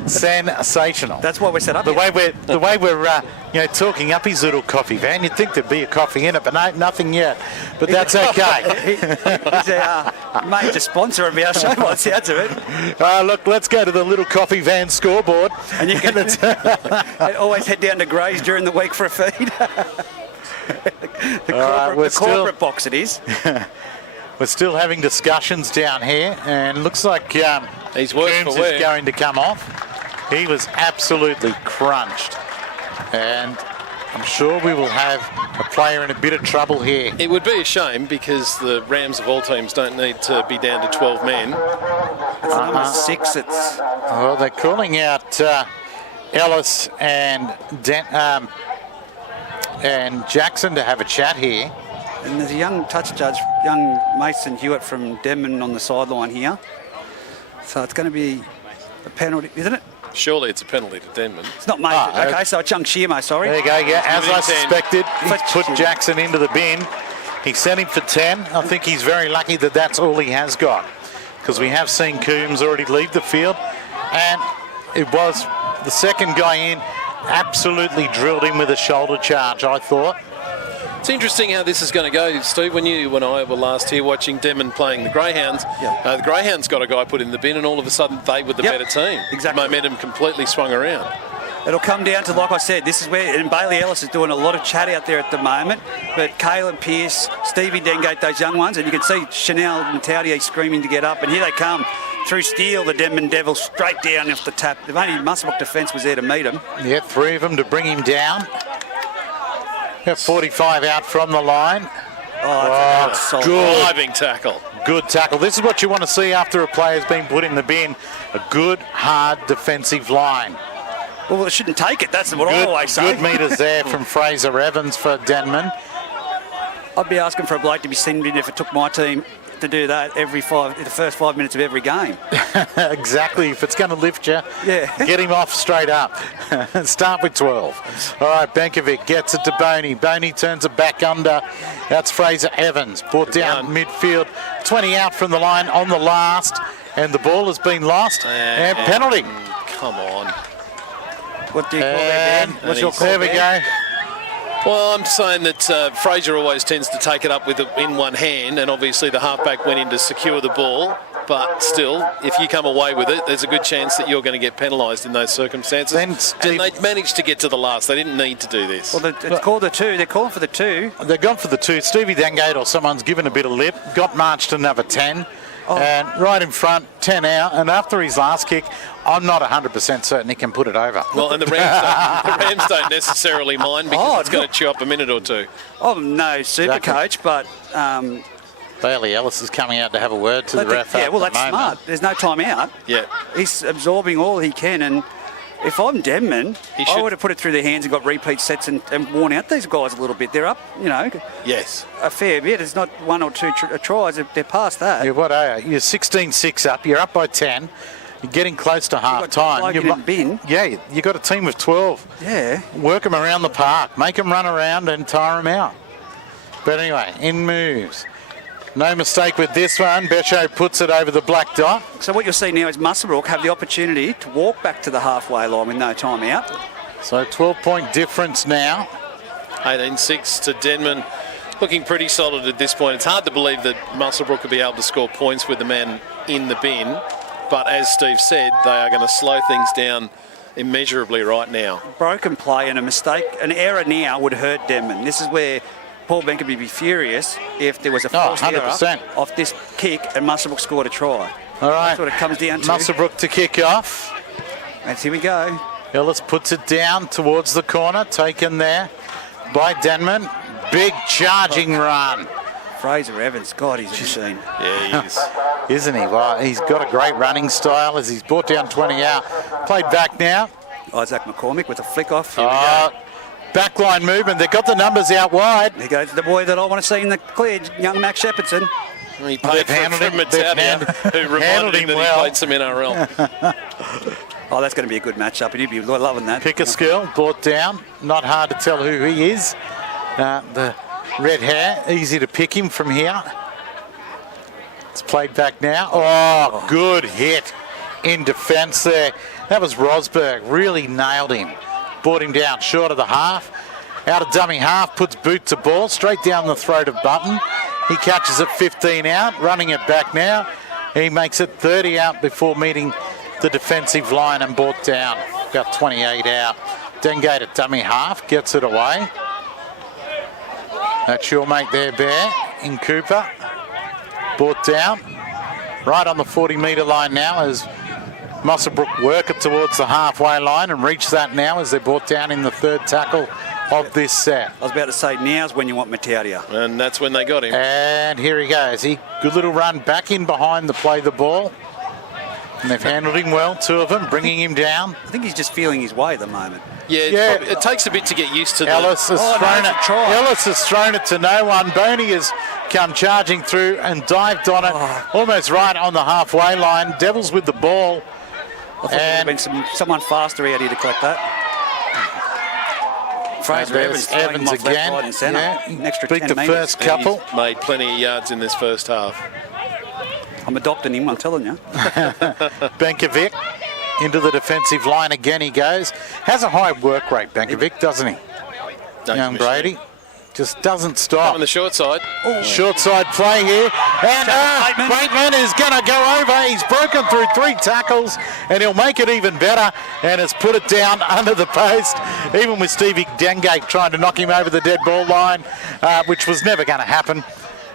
sensational. That's why we're set up The here. way we're talking up his little coffee van, you'd think there'd be a coffee in it, but no, nothing yet. But that's okay. He's a major sponsor of our show, by the sounds of it. Look, let's go to the little coffee van scoreboard. And you can always head down to Gray's during the week for a feed. we're the corporate box it is. We're still having discussions down here, and looks like He's worse Coombs for wear. is going to come off. He was absolutely crunched, and I'm sure we will have a player in a bit of trouble here. It would be a shame because the Rams of all teams don't need to be down to 12 men. It's number 6. It's Well, they're calling out Ellis and Jackson to have a chat here. and there's a young touch judge, young Mason Hewitt from Denman on the sideline here. So it's going to be a penalty, isn't it? Surely it's a penalty to Denman. It's not Mason. Oh, okay, so it's young Shearmo, sorry. There you go, yeah, as I within 10. suspected, he Fletch- put Jackson into the bin. He sent him for 10. I think he's very lucky that that's all he has got, because we have seen Coombs already leave the field, and it was the second guy in, absolutely drilled him with a shoulder charge, I thought. It's interesting how this is going to go, Steve. When you and I were last here watching Denman playing the Greyhounds, Yeah. the Greyhounds got a guy put in the bin, and all of a sudden they were the Yep, better team. exactly. Momentum completely swung around. It'll come down to, like I said, this is where, and Bailey Ellis is doing a lot of chat out there at the moment, but Caleb Pearce, Stevie Dengate, those young ones, and you can see Chanel and Tautier screaming to get up, and here they come through steel, the Denman Devils, straight down off the tap. If only Musselbrook defence was there to meet them. Yeah, 3 of them to bring him down. Got 45 out from the line. That's solid. good. Driving tackle. Good tackle. This is what you want to see after a player's been put in the bin. A good, hard defensive line. Well, it shouldn't take it. That's what I always say. Good meters there from Fraser Evans for Denman. I'd be asking for a bloke to be sending in if it took my team to do that the first 5 minutes of every game. Exactly. If it's going to lift you, Yeah. get him off straight up. Start with 12. All right, Benkovic gets it to Boney. Boney turns it back under. That's Fraser Evans. Brought down midfield. 20 out from the line on the last. And the ball has been lost. And penalty. Come on. What do you call that, Dan? What's your call, There we Dan? go. Well, I'm saying that Fraser always tends to take it up in one hand, and obviously the halfback went in to secure the ball. But still, if you come away with it, there's a good chance that you're going to get penalised in those circumstances. Then, Steve- and they managed to get to the last. They didn't need to do this. Well, it's called the 2. They're calling for the 2. They've gone for the 2. Stevie Dengate or someone's given a bit of lip, got marched another 10, and right in front, 10 out. And after his last kick, I'm not 100% certain he can put it over. Well, and the Rams don't necessarily mind because it's going to chew up a minute or two. I'm no super Exactly. coach, but Bailey Ellis is coming out to have a word to the ref. yeah, at well, the that's moment. smart. There's no time out. Yeah. He's absorbing all he can, and if I'm Denman, He I should- would have put it through their hands and got repeat sets and worn out these guys a little bit. They're up, Yes. a fair bit. It's not 1 or 2 tries. They're past that. Yeah, what are you? You're 16-6 up. You're up by 10. You're getting close to half got time. bloke in a bin. Yeah, you got a team of 12. Yeah. Work them around the park. Make them run around and tire them out. But anyway, in moves. No mistake with this one. Becho puts it over the black dot. So what you'll see now is Musselbrook have the opportunity to walk back to the halfway line with no time out. So 12-point difference now. 18-6 to Denman. Looking pretty solid at this point. It's hard to believe that Musselbrook will be able to score points with the man in the bin. But as Steve said, they are going to slow things down immeasurably right now. Broken play and a mistake, an error now would hurt Denman. This is where Paul Benkovic would be furious if there was a forced error 100%. off this kick and Musselbrook scored a try. All right. That's what it comes down to. Musselbrook to kick off. And here we go. Ellis puts it down towards the corner. Taken there by Denman. Big charging run. Fraser Evans, God, he's a machine. Yeah, he is. Isn't he? Well, he's got a great running style as he's brought down 20 out. Played back now. Isaac McCormick with a flick off. Here we go. Backline movement. They've got the numbers out wide. There goes the boy that I want to see in the clear, young Max Shepardson. He played handled from him. They've Matalia, who handled reminded him him that well. he played some NRL. Oh, that's going to be a good matchup, and he'd be loving that. Pickersgill brought down. Not hard to tell who he is. The red hair. Easy to pick him from here. It's played back now. Oh, good hit in defence there. That was Rosberg. Really nailed him. Brought him down short of the half. Out of dummy half, puts boot to ball. Straight down the throat of Button. He catches it 15 out. Running it back now. He makes it 30 out before meeting the defensive line and brought down. About 28 out. Dengate at dummy half. Gets it away. That's your mate there, Bear, in Cooper. Brought down. Right on the 40-metre line now as Musselbrook work it towards the halfway line and reach that now as they're brought down in the third tackle of this set. I was about to say, now's when you want Matalia. And that's when they got him. And here he goes. Good little run back in behind the play the ball. And they've handled him well, two of them, bringing him down. I think he's just feeling his way at the moment. Yeah, Yeah. it takes a bit to get used to Ellis has thrown it's a it. try. Ellis has thrown it to no one. Boney has come charging through and dived on it, almost right on the halfway line. Devils with the ball. I thought there would have been someone faster out here to collect that. Fraser There's Evans, Evans left, again. right and centre. Yeah. An extra Beat 10 the metres. first And couple. he's made plenty of yards in this first half. I'm adopting him, I'm telling you. Benkovic into the defensive line again he goes. Has a high work rate, Benkovic, doesn't he? Young Brady. Just doesn't stop. On the short side. Short side play here. And Bateman is going to go over. He's broken through 3 tackles and he'll make it even better and has put it down under the post. Even with Stevie Dengate trying to knock him over the dead ball line, which was never going to happen.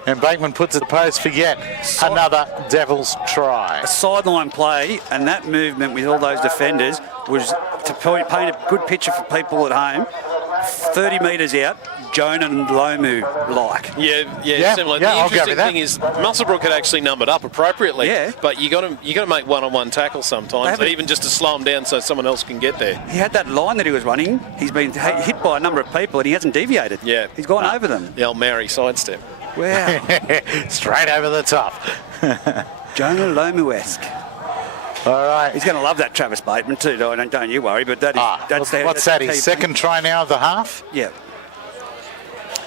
And Bateman puts it to the post for yet another Devils try. A sideline play, and that movement with all those defenders was to paint a good picture for people at home. 30 metres out, Jonah and Lomu-like. Yeah, similar. yeah, The I'll go interesting with that. thing is Musselbrook had actually numbered up appropriately. Yeah. But you got to make one-on-one tackles sometimes, haven't- even just to slow them down so someone else can get there. He had that line that he was running. He's been hit by a number of people and he hasn't deviated. Yeah. He's gone over them. The old Maori sidestep. Wow. Straight over the top. Jonah Lomu-esque. All right. He's going to love that Travis Bateman too, don't you worry. But that is, what's that? His second try now of the half? Yeah.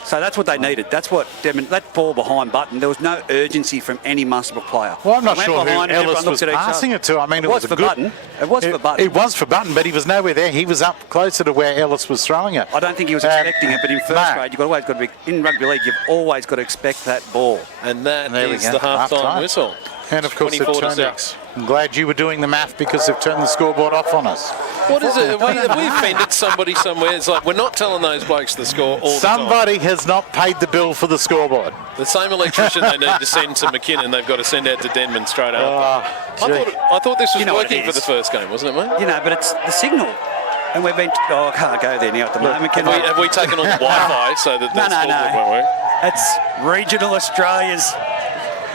So that's what they needed. That's what that ball behind Button. There was no urgency from any Musselbrook player. Well, I'm not Went sure who behind and Ellis everyone was looked at each passing other. it to. I mean, It was a for good, Button. It was for Button. It was for Button, but he was nowhere there. He was up closer to where Ellis was throwing it. I don't think he was expecting it, but in first grade, you've always got to be in rugby league. You've always got to expect that ball. And that There we is go. the half-time Half-time. whistle. And of course, they've 24 to turned out. 6. I'm glad you were doing the math because they've turned the scoreboard off on us. What is it? Have we offended somebody somewhere? It's like we're not telling those blokes the score all the time. Somebody has not paid the bill for the scoreboard. The same electrician they need to send to McKinnon, they've got to send out to Denman straight after. Gee. I thought this was You know what it working for is. the first game, wasn't it, mate? You know, but it's the signal. And we've been... I can't go there now at the moment. Can Have we taken on the Wi-Fi so that the scoreboard won't work? It's Regional Australia's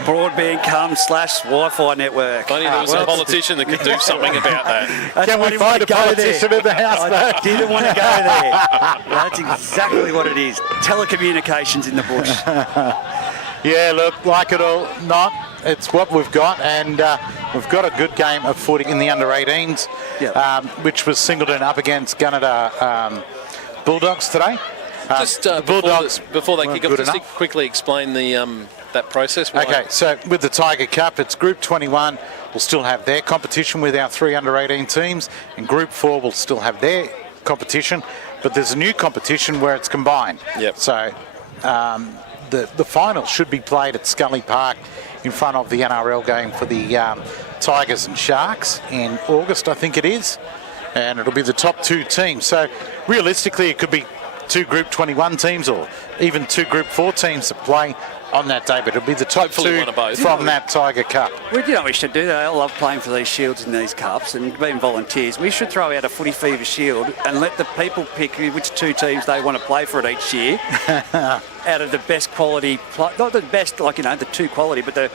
broadband /Wi-Fi network. Funny there was a politician that could do something about that. That's Can why I we didn't want find to a go politician there. in the house, I though? didn't want to go there. That's exactly what it is. Telecommunications in the bush. Yeah, look, like it or not, it's what we've got, and we've got a good game of footy in the under-18s, Yeah. which was Singleton up against Gunnedah Bulldogs today. Just the Bulldogs before they weren't kick off, good just to enough. quickly explain the that process. Why- Okay, so with the Tiger Cup, it's Group 21 will still have their competition with our 3 under-18 teams, and Group 4 will still have their competition, but there's a new competition where it's combined. Yep. So the final should be played at Scully Park in front of the NRL game for the Tigers and Sharks in August, I think it is, and it'll be the top 2 teams. So realistically, it could be 2 Group 21 teams or even 2 Group 4 teams that play on that day, but it'll be the top Hopefully 2 one of both. from that Tiger Cup. We should do that. I love playing for these shields and these cups and being volunteers. We should throw out a Footy Fever shield and let the people pick which 2 teams they want to play for it each year out of the best quality, not the best, like, the 2 quality, but the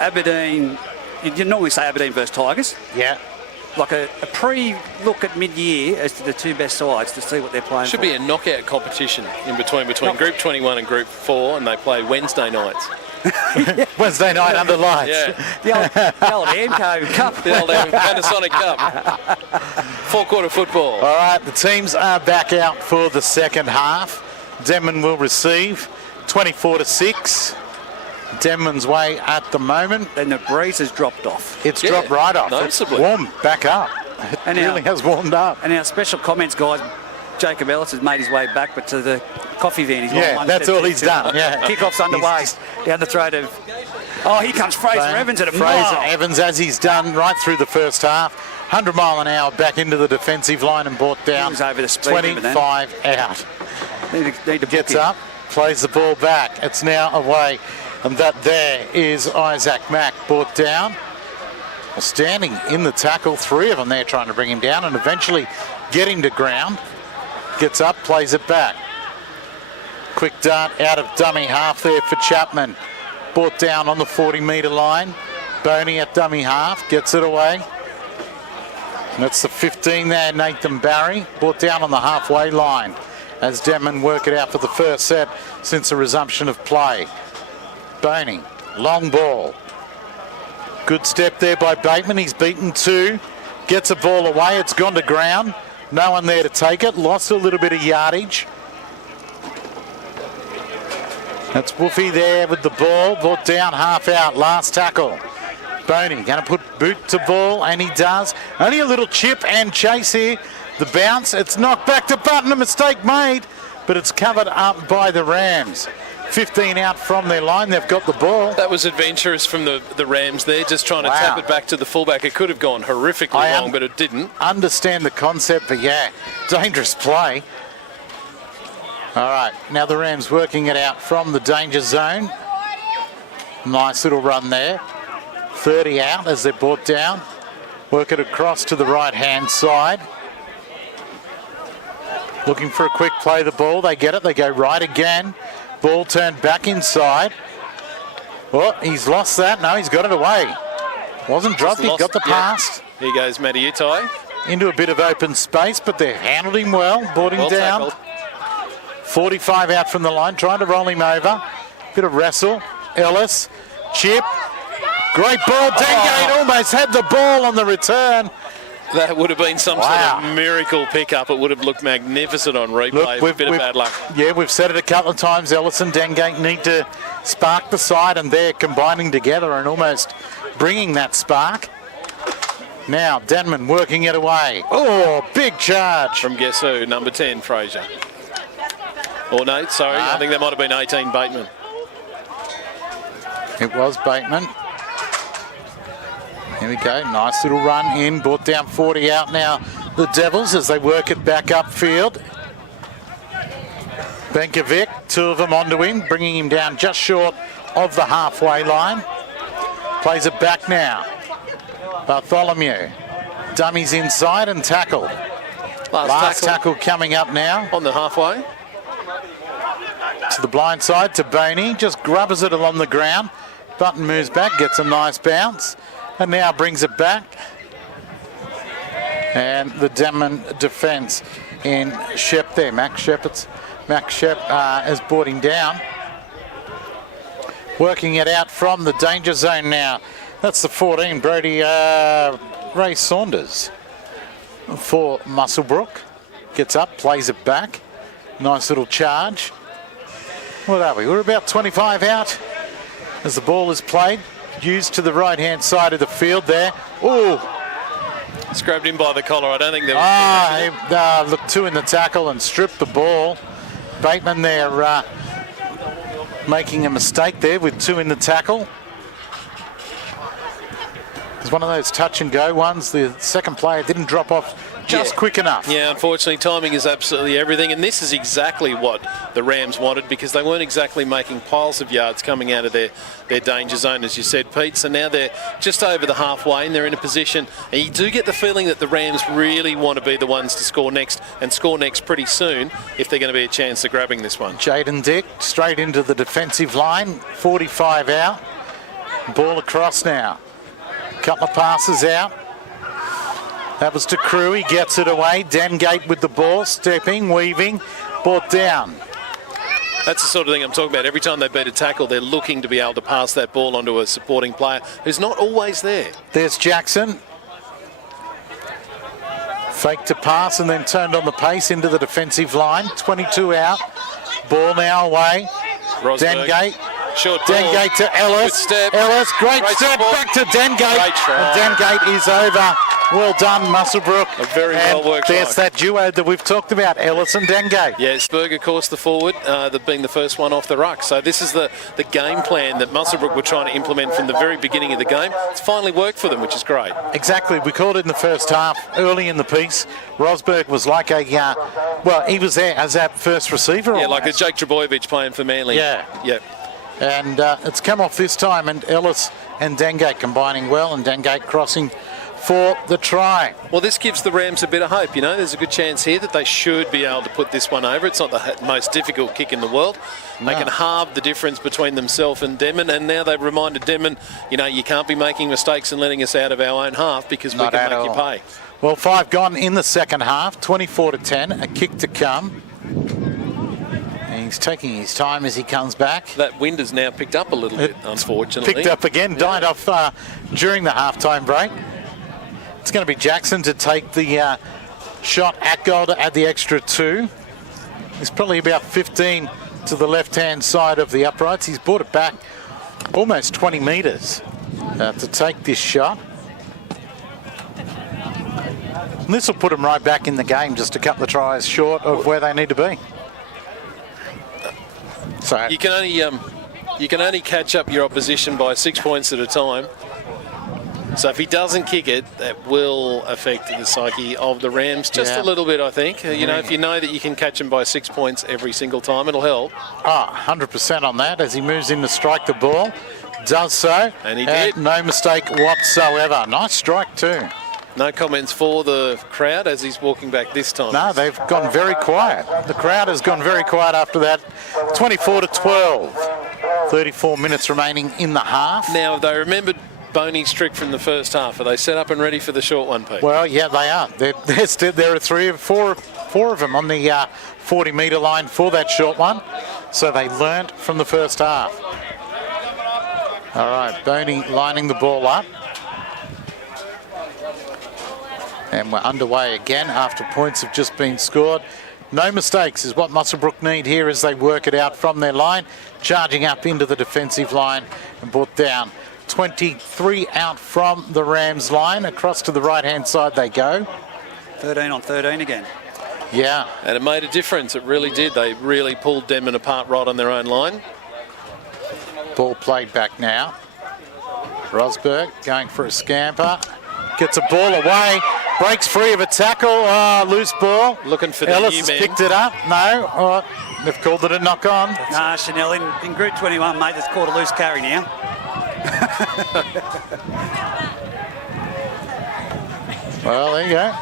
Aberdeen, you normally say Aberdeen versus Tigers. Yeah. Like a pre-look at mid-year as to the 2 best sides to see what they're playing Should for. be a knockout competition in between Group 21 and Group 4, and they play Wednesday nights. Wednesday night under lights. Yeah, The old Amco Cup. the old Panasonic Cup. 4-quarter football. All right, the teams are back out for the second half. Denman will receive 24 to 6. Denman's way at the moment. And the breeze has dropped off. It's Yeah, dropped right off. It's noticeably. warmed back up. It And now- really has warmed up. And our special comments guys, Jacob Ellis has made his way back, but to the coffee van. He's Yeah, gone one that's step all he's to- done, yeah. Kickoff's underway. He's- Down the throat of... Oh, here comes Fraser Evans at a Fraser mile. Evans, as he's done right through the first half. 100 mile an hour back into the defensive line and brought down. was over the speed limit then. 25 out. Need to book Gets him. up, plays the ball back. It's now away. And that there is Isaac Mack brought down. Standing in the tackle, 3 of them there trying to bring him down and eventually get him to ground. Gets up, plays it back. Quick dart out of dummy half there for Chapman. Brought down on the 40-metre line. Boney at dummy half, gets it away. And that's the 15 there, Nathan Barry. Brought down on the halfway line as Denman work it out for the first set since the resumption of play. Boney, long ball. Good step there by Bateman. He's beaten 2. Gets a ball away. It's gone to ground. No one there to take it. Lost a little bit of yardage. That's Woofy there with the ball. Brought down half out. Last tackle. Boney going to put boot to ball, and he does. Only a little chip and chase here. The bounce. It's knocked back to Button. A mistake made, but it's covered up by the Rams. 15 out from their line. They've got the ball. That was adventurous from the Rams there, just trying to Wow. tap it back to the fullback. It could have gone horrifically I wrong, but it didn't. Understand the concept, but yeah, dangerous play. All right, now the Rams working it out from the danger zone. Nice little run there. 30 out as they're brought down. Work it across to the right-hand side. Looking for a quick play the ball. They get it. They go right again. Ball turned back inside. Oh, he's lost that. No, he's got it away. Wasn't dropped. He got the pass. Here goes Matty Utai. Into a bit of open space, but they handled him well. Brought him down. Tackled. 45 out from the line. Trying to roll him over. Bit of wrestle. Ellis. Chip. Great ball. Dengate almost had the ball on the return. That would have been some sort of miracle pickup. It would have looked magnificent on replay. A bit of bad luck. Yeah, we've said it a couple of times. Ellis and Dengate need to spark the side, and they're combining together and almost bringing that spark. Now, Denman working it away. Oh, big charge. From guess who? Number 10, Fraser. Or no, sorry, I think that might have been 18, Bateman. It was Bateman. Here we go. Nice little run in. Brought down 40 out now. The Devils as they work it back upfield. Benkovic, two of them onto him, bringing him down just short of the halfway line. Plays it back now. Bartholomew. Dummies inside and tackle. Last tackle coming up now. On the halfway. To the blind side to Boney. Just grubbers it along the ground. Button moves back, gets a nice bounce. And now brings it back. And the Denman defence in Shep there. Max Shep has brought him down. Working it out from the danger zone now. That's the 14, Brody Ray Saunders for Muswellbrook. Gets up, plays it back. Nice little charge. What are we? We're about 25 out as the ball is played. Used to the right-hand side of the field there. Oh! It's grabbed him by the collar. I don't think there was... Look, two in the tackle and stripped the ball. Bateman there making a mistake there with two in the tackle. It's one of those touch-and-go ones. The second player didn't drop off just quick enough. Yeah, unfortunately, timing is absolutely everything, and this is exactly what the Rams wanted because they weren't exactly making piles of yards coming out of their danger zone, as you said, Pete. So now they're just over the halfway, and they're in a position, and you do get the feeling that the Rams really want to be the ones to score next, and score next pretty soon if they're going to be a chance of grabbing this one. Jaden Dick straight into the defensive line, 45 out. Ball across now. Couple of passes out. That was to Crew. He gets it away. Dengate with the ball, stepping, weaving, brought down. That's the sort of thing I'm talking about. Every time they beat a tackle, they're looking to be able to pass that ball onto a supporting player who's not always there. There's Jackson. Fake to pass and then turned on the pace into the defensive line. 22 out. Ball now away. Rosberg. Dengate. Short ball. Dengate to Ellis. Good step. Ellis, great step support. back to Dengate. Great try. And Dengate is over. Well done, Muswellbrook. A very well worked try. There's that duo that we've talked about, Ellis and Dengate. Yeah, Spurg, of course, the forward, being the first one off the ruck. So this is the game plan that Muswellbrook were trying to implement from the very beginning of the game. It's finally worked for them, which is great. Exactly. We called it in the first half, early in the piece. Rosberg was like he was there as that first receiver. Yeah, almost. like a Jake Trebojevic playing for Manly. Yeah. Yeah. And it's come off this time, and Ellis and Dengate combining well, and Dengate crossing for the try. Well, this gives the Rams a bit of hope. You know, there's a good chance here that they should be able to put this one over. It's not the most difficult kick in the world. No. They can halve the difference between themselves and Denman, and now they've reminded Denman, you know, you can't be making mistakes and letting us out of our own half because we can make you pay. Well, 5 gone in the second half, 24-10, a kick to come. He's taking his time as he comes back. That wind has now picked up a little bit, unfortunately. Picked up again, died off during the halftime break. It's going to be Jackson to take the shot at goal to add the extra 2. He's probably about 15 to the left-hand side of the uprights. He's brought it back almost 20 metres to take this shot. And this will put them right back in the game, just a couple of tries short of where they need to be. So you can only catch up your opposition by 6 points at a time. So if he doesn't kick it, that will affect the psyche of the Rams just a little bit, I think. You know, if you know that you can catch them by 6 points every single time, it'll help. 100% on that as he moves in to strike the ball. Does so. And he did. No mistake whatsoever. Nice strike too. No comments for the crowd as he's walking back this time. No, they've gone very quiet. The crowd has gone very quiet after that. 24-12. 34 minutes remaining in the half. Now, they remembered Boney's trick from the first half. Are they set up and ready for the short one, Pete? Well, yeah, they are. There are four of them on the 40-metre line for that short one. So they learnt from the first half. All right, Boney lining the ball up. And we're underway again after points have just been scored. No mistakes is what Muswellbrook need here as they work it out from their line. Charging up into the defensive line and brought down. 23 out from the Rams line. Across to the right-hand side they go. 13 on 13 again. Yeah. And it made a difference. It really did. They really pulled Denman apart right on their own line. Ball played back now. Rosberg going for a scamper. Gets a ball away. Breaks free of a tackle. Oh, loose ball. Looking for the Ellis new has man. picked it up. No. Oh, they've called it a knock on. Nah, Chanel, in Group 21, mate, that's called a loose carry now. Well, there you go.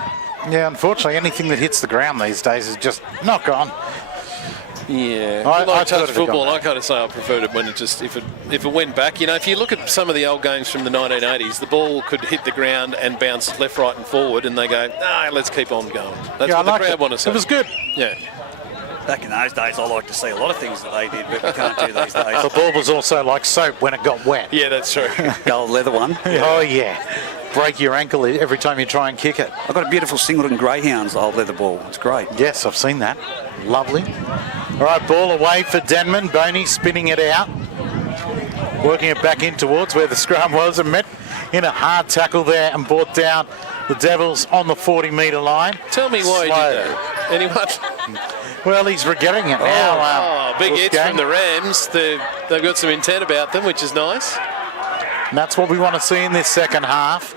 Yeah, unfortunately, anything that hits the ground these days is just knock on. Yeah, I like thought touch it had football. gone I kind of say I preferred it when it just if it went back. You know, if you look at some of the old games from the 1980s, the ball could hit the ground and bounce left, right, and forward, and they go, "Nah, let's keep on going." That's Yeah, what I the liked crowd it. want to see. It was good. Yeah, Back in those days, I like to see a lot of things that they did, but we can't do these days. The ball was also like soap when it got wet. yeah, that's true. Gold leather one. Oh, yeah. Break your ankle every time you try and kick it. I've got a beautiful Singleton Greyhounds old leather ball. It's great. Yes, I've seen that. Lovely. All right, ball away for Denman. Boney spinning it out. Working it back in towards where the scrum was and met in a hard tackle there and brought down the Devils on the 40-metre line. Tell me why he Slow. did that. Anyone? Well, he's regretting it now. Oh, big hits Wolfgang. from the Rams. They've got some intent about them, which is nice. And that's what we want to see in this second half.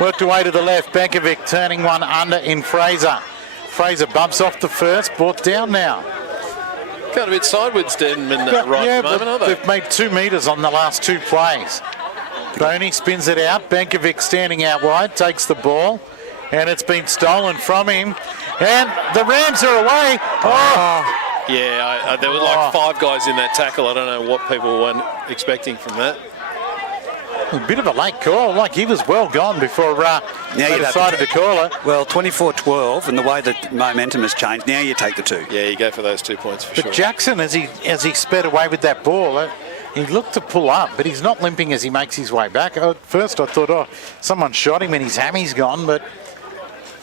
Worked away to the left. Benkovic turning one under in Fraser. Fraser bumps off the first. Brought down now. Kind of a bit sideways, Denman, right at the moment, aren't they? They've made 2 metres on the last 2 plays. Boney spins it out. Benkovic standing out wide, takes the ball, and it's been stolen from him. And the Rams are away. Oh, Yeah, there were like 5 guys in that tackle. I don't know what people weren't expecting from that. a bit of a late call. Like he was well gone before they you'd have decided to call it. Well, 24-12, and the way that momentum has changed, now you take the 2. Yeah, you go for those 2 points for But sure. Jackson, as he sped away with that ball, he looked to pull up, but he's not limping as he makes his way back. At first, I thought, someone shot him and his hammy's gone, but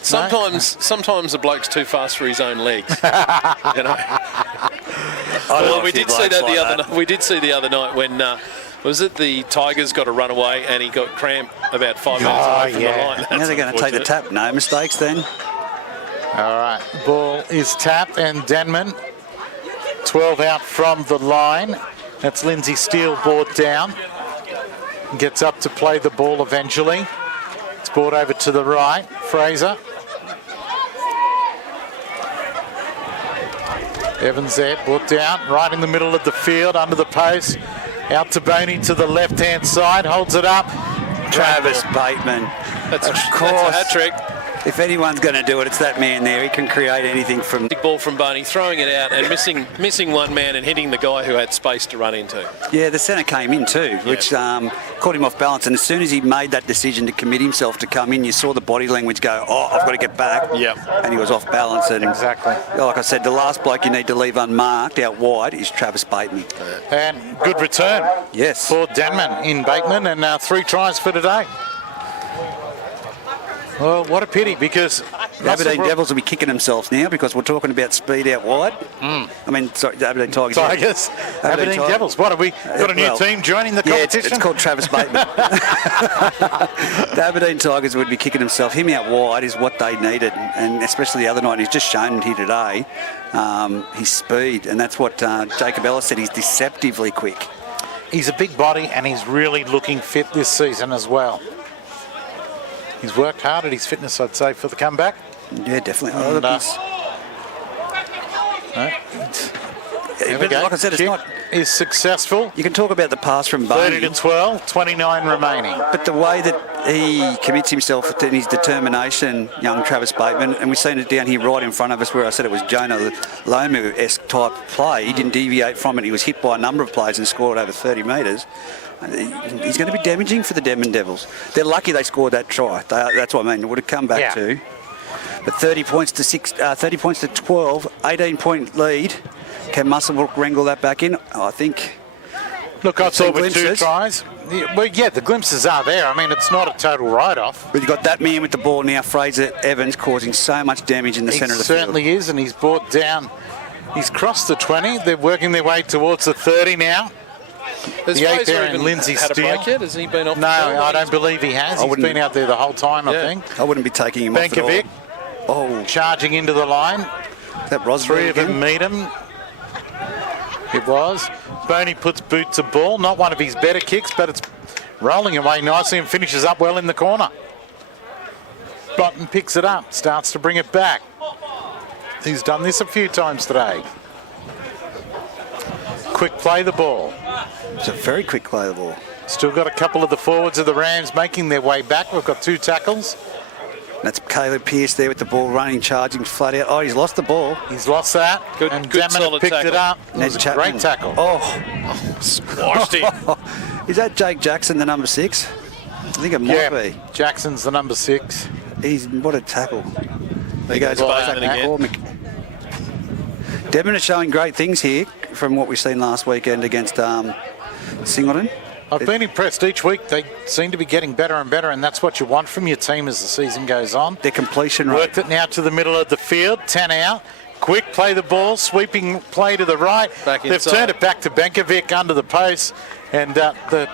Sometimes a bloke's too fast for his own legs. You know. Well, We did see that the other night. We did see the other night when was it the Tigers got a runaway and he got cramp about 5 minutes away from the line. Now they're going to take the tap. No mistakes then. all right. Ball is tapped and Denman, 12 out from the line. That's Lindsay Steele brought down. Gets up to play the ball eventually. It's brought over to the right. Fraser. Evans there, brought down, right in the middle of the field, under the post. Out to Boney to the left-hand side, holds it up. Travis Bateman. That's a course. hat trick. If anyone's going to do it, it's that man there. He can create anything from... Big ball from Boney, throwing it out and missing one man and hitting the guy who had space to run into. Yeah, the centre came in too, which caught him off balance. And as soon as he made that decision to commit himself to come in, you saw the body language go, I've got to get back. Yep. And he was off balance. And Exactly. like I said, the last bloke you need to leave unmarked out wide is Travis Bateman. And good return Yes. for Denman in Bateman, and 3 tries for today. Well, what a pity, because The Aberdeen Devils will be kicking themselves now because we're talking about speed out wide. I mean, sorry, the Aberdeen Tigers. Tigers, Aberdeen Tigers. Devils. What, have we got a new Well, team joining the Yeah, competition? it's called Travis Bateman. The Aberdeen Tigers would be kicking themselves. Him out wide is what they needed, and especially the other night. He's just shown here today his speed, and that's what Jacob Ellis said. He's deceptively quick. He's a big body, and he's really looking fit this season as well. He's worked hard at his fitness, I'd say, for the comeback. Yeah, definitely. And, There we But go. like I said, it's Kick not. is successful. You can talk about the pass from 30 Boney, to 12, 29 remaining. but the way that he commits himself to his determination, young Travis Bateman, and we've seen it down here right in front of us where I said it was Jonah Lomu-esque type play. He didn't deviate from it. He was hit by a number of players and scored over 30 metres. He's going to be damaging for the Denman Devils. They're lucky they scored that try. That's what I mean. It would have come back to. But 30 points to 12, 18-point lead. Can Muswellbrook wrangle that back in? I think. Look, I seen thought with 2 glimpses. tries. The glimpses are there. I mean, it's not a total write-off. But you've got that man with the ball now, Fraser Evans, causing so much damage in the He centre of the field. certainly is, and he's brought down. He's crossed the 20. They're working their way towards the 30 now. Has The 8 Fraser there even and Lindsay had a Steele. break yet? Has he been off? No, the field? I don't believe he has. He's wouldn't- been out there the whole time, I Yeah. think. I wouldn't be taking him off at Benkovic all. Oh, charging into the line. that Rosberg 3 of them again. meet him. It was. Boney puts boot to ball. Not one of his better kicks, but it's rolling away nicely and finishes up well in the corner. Button picks it up, starts to bring it back. He's done this a few times today. Quick play the ball. It's a very quick play of the ball. Still got a couple of the forwards of the Rams making their way back. We've got 2 tackles. That's Caleb Pearce there with the ball running, charging flat out. Oh, he's lost the ball. He's lost that. Good- and good Damon solid picked tackle. it up. It was a Chapman. great tackle. Oh, Squashed him. is that Jake Jackson, the number 6? I think it might Yeah, be. Jackson's the number 6. What a tackle. There goes goes Isaac Bateman again. McCormick. Devon is showing great things here from what we've seen last weekend against Singleton. I've been impressed each week. They seem to be getting better and better, and that's what you want from your team as the season goes on. Their completion rate. Worked it now to the middle of the field. 10 out. Quick, play the ball. Sweeping play to the right. Back They've inside. turned it back to Benkovic under the post, and the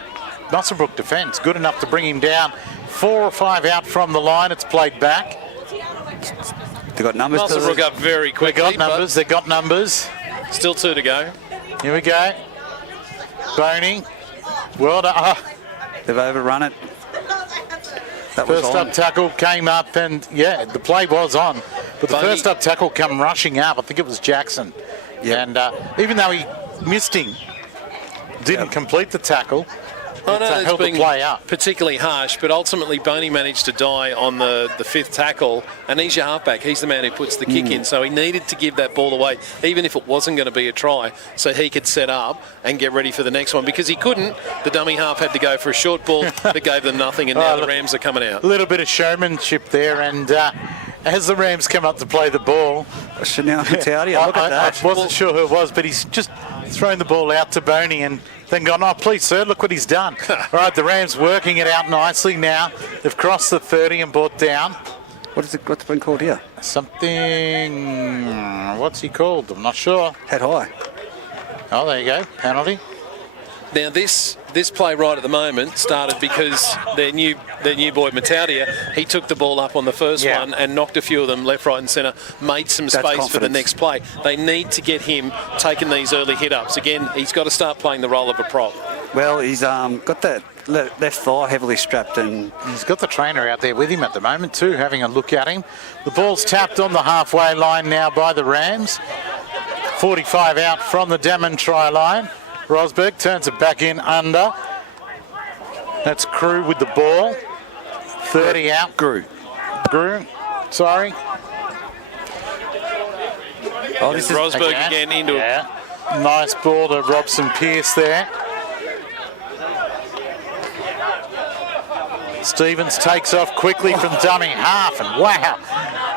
Muswellbrook defence good enough to bring him down. 4 or 5 out from the line. It's played back. They've got numbers. to Muswellbrook the- up very They quickly. got numbers. They got numbers. but Still 2 to go. Here we go. Boney. Well done. They've overrun it. That was First on. up tackle came up, and the play was on. But the Boney- first up tackle come rushing up. I think it was Jackson. Yeah. And even though he missed him, didn't complete the tackle, I know it it's held the been play up. particularly harsh, but ultimately Boney managed to die on the 5th tackle, and he's your halfback. He's the man who puts the kick in, so he needed to give that ball away, even if it wasn't going to be a try, so he could set up and get ready for the next one. Because he couldn't, the dummy half had to go for a short ball that gave them nothing, and now the look. Rams are coming out. A little bit of showmanship there, and as the Rams come up to play the ball, Chanel Hitadia, look at that. I wasn't sure who it was, but he's just thrown the ball out to Boney and then gone, oh, please, sir, look what he's done. All right, the Rams working it out nicely now. They've crossed the 30 and brought down. What's been called here? Something, what's he called? I'm not sure. Head high. Oh, there you go, penalty. Now this play right at the moment started because their new boy Mataudia, he took the ball up on the first Yeah. one and knocked a few of them left, right and centre, made some That's space for the confidence. next play. They need to get him taking these early hit-ups. Again, he's got to start playing the role of a prop. Well, he's got that left thigh heavily strapped, and He's got the trainer out there with him at the moment too, having a look at him. The ball's tapped on the halfway line now by the Rams. 45 out from the Damon try line. Rosberg turns it back in under. That's Crew with the ball. 30 out. Grew. Sorry. Oh, this is Rosberg again into Yeah. Nice ball to Robson Pierce there. Stevens takes off quickly from dummy half, and wow,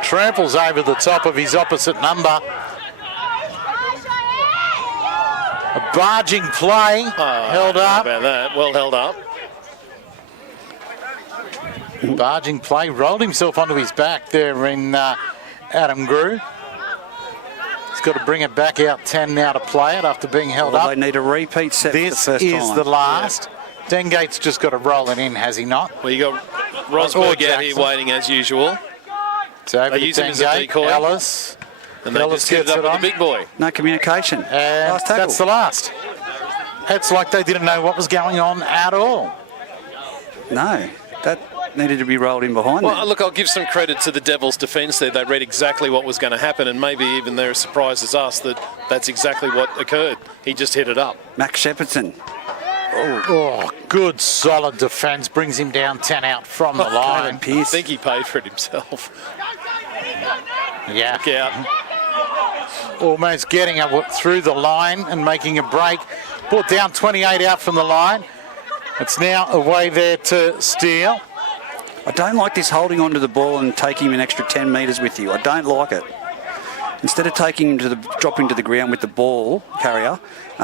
tramples over the top of his opposite number. A barging play, held How up. about that? Well held up. Barging play, rolled himself onto his back there in Adam Grew. He's got to bring it back out 10 now to play it after being held Well, up. they need a repeat set This for the first is time. the last. Dengate's just got to roll it in, has he not? Well, you got Rosberg out here Jackson. waiting as usual, So over They to use him as a Dengate, decoy. Ellis, and they Ellis just hit it gets up it with on. the big boy. No communication. and Last tackle. that's the last. It's like they didn't know what was going on at all. No, that needed to be rolled in behind Well, them. look, I'll give some credit to the Devils' defence there. They read exactly what was going to happen, and maybe even they're as surprised as us that that's exactly what occurred. He just hit it up. Max Shepardson. Oh, good solid defence. Brings him down 10 out from the line. I Pierce. think he paid for it himself. Yeah. Look out. Almost getting up through the line and making a break. Brought down 28 out from the line. It's now away there to Steele. I don't like this holding onto the ball and taking him an extra 10 metres with you. I don't like it. Instead of taking him to dropping to the ground with the ball carrier,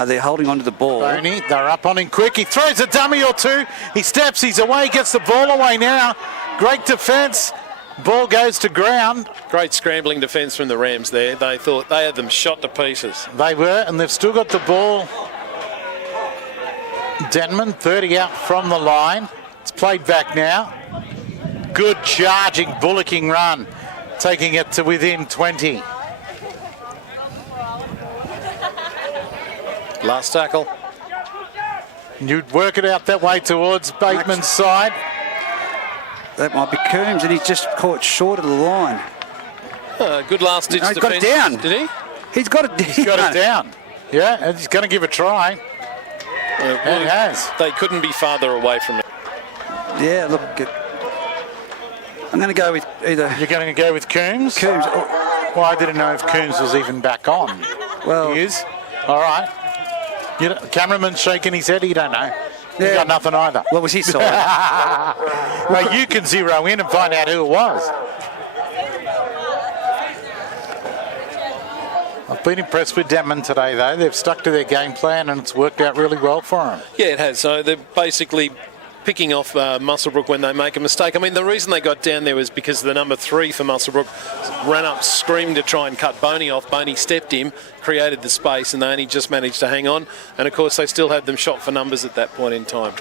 they're holding onto the ball. Boney, they're up on him quick. He throws a dummy or two. He steps, he's away, gets the ball away now. Great defence. Ball goes to ground. Great scrambling defence from the Rams there. They thought they had them shot to pieces. They were, and they've still got the ball. Denman, 30 out from the line. It's played back now. Good charging, bullocking run, taking it to within 20. Last tackle. You'd work it out that way towards Bateman's side. That might be Coombs, and he's just caught short of the line. Good last ditch No, he's defence. got it down. Did he? He's got it down. He's got it down. Yeah, and he's going to give a try. And he has. They couldn't be farther away from it. Yeah, look. I'm going to go with either You're going to go with Coombs? Coombs. Well, I didn't know if Coombs was even back on. Well, He is? All right. Cameraman's shaking his head. He don't know. He Yeah. got nothing either. what was his side? Well, you can zero in and find out who it was. I've been impressed with Denman today, though. They've stuck to their game plan and it's worked out really well for them. Yeah, it has. So they're basically picking off Muswellbrook when they make a mistake. I mean, the reason they got down there was because the number 3 for Muswellbrook ran up, screamed to try and cut Boney off. Boney stepped him, created the space, and they only just managed to hang on. And, of course, they still had them shot for numbers at that point in time.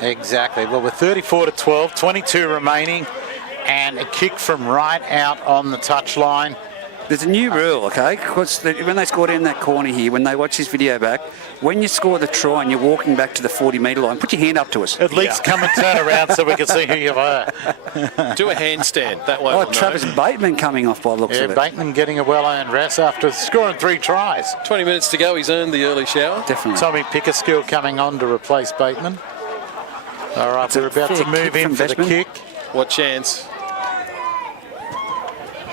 Exactly. Well, we're 34 to 12, 22 remaining, and a kick from right out on the touchline. There's a new rule, okay? Because when they scored in that corner here, when they watch this video back, when you score the try and you're walking back to the 40-metre line, put your hand up to us. At least come and turn around so we can see who you are. Do a handstand. That way Oh, we'll know. Travis Bateman coming off by the looks Yeah, of it. Bateman getting a well-earned rest after scoring 3 tries. 20 minutes to go. He's earned the early shower. Definitely. Tommy Pickersgill coming on to replace Bateman. All right, It's a we're about to fair move kick in from for the Beshman. kick. What chance?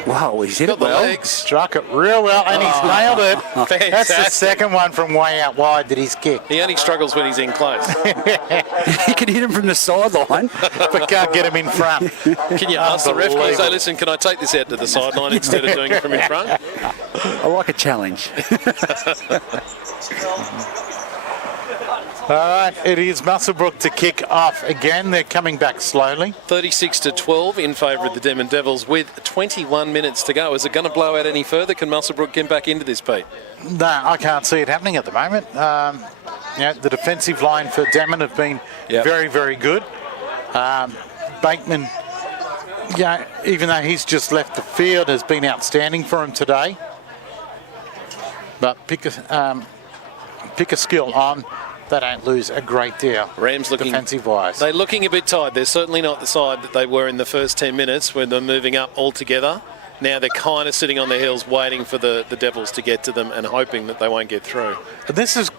Wow, he's hit Got it the well. legs. Struck it real well, and he's nailed it. Fantastic. That's the second one from way out wide that he's kicked, He only struggles when he's in close. He can hit him from the sideline. but can't get him in front. Can you ask the ref? Can you say, Unbelievable. listen, can I take this out to the sideline instead of doing it from in front? I like a challenge. All right, it is Muswellbrook to kick off again. They're coming back slowly. 36 to 12 in favour of the Denman Devils with 21 minutes to go. Is it going to blow out any further? Can Muswellbrook get back into this, Pete? No, I can't see it happening at the moment. The defensive line for Denman have been Yep. very, very good. Bateman, even though he's just left the field, has been outstanding for him today. But pick a skill on. They don't lose a great deal. Rams looking defensive-wise. They're looking a bit tired. They're certainly not the side that they were in the first 10 minutes when they're moving up altogether. Now they're kind of sitting on their heels waiting for the Devils to get to them and hoping that they won't get through. But this is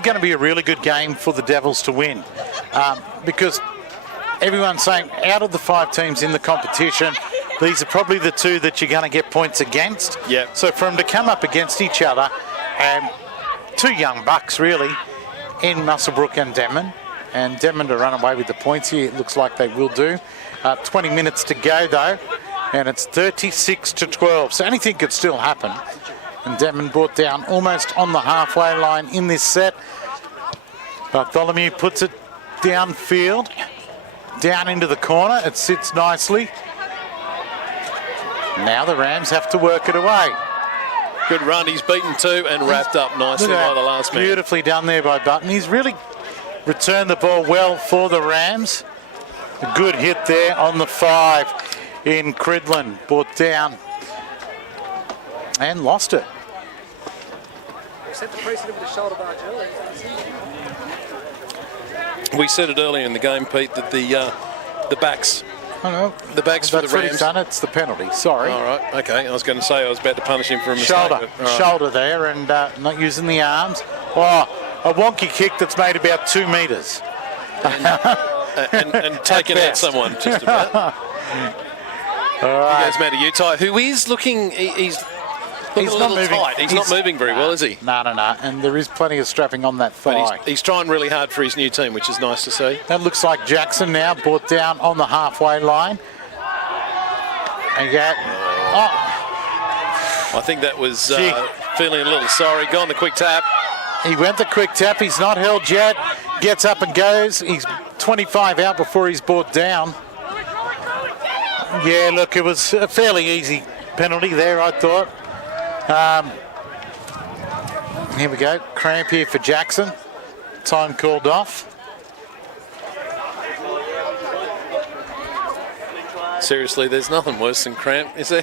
going to be a really good game for the Devils to win, because everyone's saying out of the 5 teams in the competition, these are probably the 2 that you're going to get points against. Yep. So for them to come up against each other, 2 young bucks really, in Muswellbrook and Denman, and Denman to run away with the points here, it looks like they will do. 20 minutes to go though, and it's 36 to 12, so anything could still happen. And Denman brought down almost on the halfway line in this set. Bartholomew puts it downfield, down into the corner. It sits nicely. Now the Rams have to work it away. Good run. He's beaten 2 and wrapped up nicely Look at by that. the last man. Beautifully done there by Button. He's really returned the ball well for the Rams. A good hit there on the 5 in Cridlin. Brought down and lost it. We said it earlier in the game, Pete, that the the backs. Oh, no. The backs for the That's what Rams. he's done. It's the penalty. Sorry. All right, okay. I was going to say I was about to punish him for a mistake. Shoulder, but, all right. shoulder there, and not using the arms. Oh, a wonky kick that's made about 2 metres. and taken out best. someone just about. He goes Matty Utai, who is looking. He's looking a little tight. He's not moving very well, is he? No. And there is plenty of strapping on that But thigh. he's trying really hard for his new team, which is nice to see. That looks like Jackson now, brought down on the halfway line. And I think that was Gee. feeling a little sorry. Gone the quick tap. he went the quick tap. He's not held yet. Gets up and goes. He's 25 out before he's brought down. Yeah, look, it was a fairly easy penalty there, I thought. Here we go. Cramp here for Jackson. Time called off. Seriously, there's nothing worse than cramp, is there?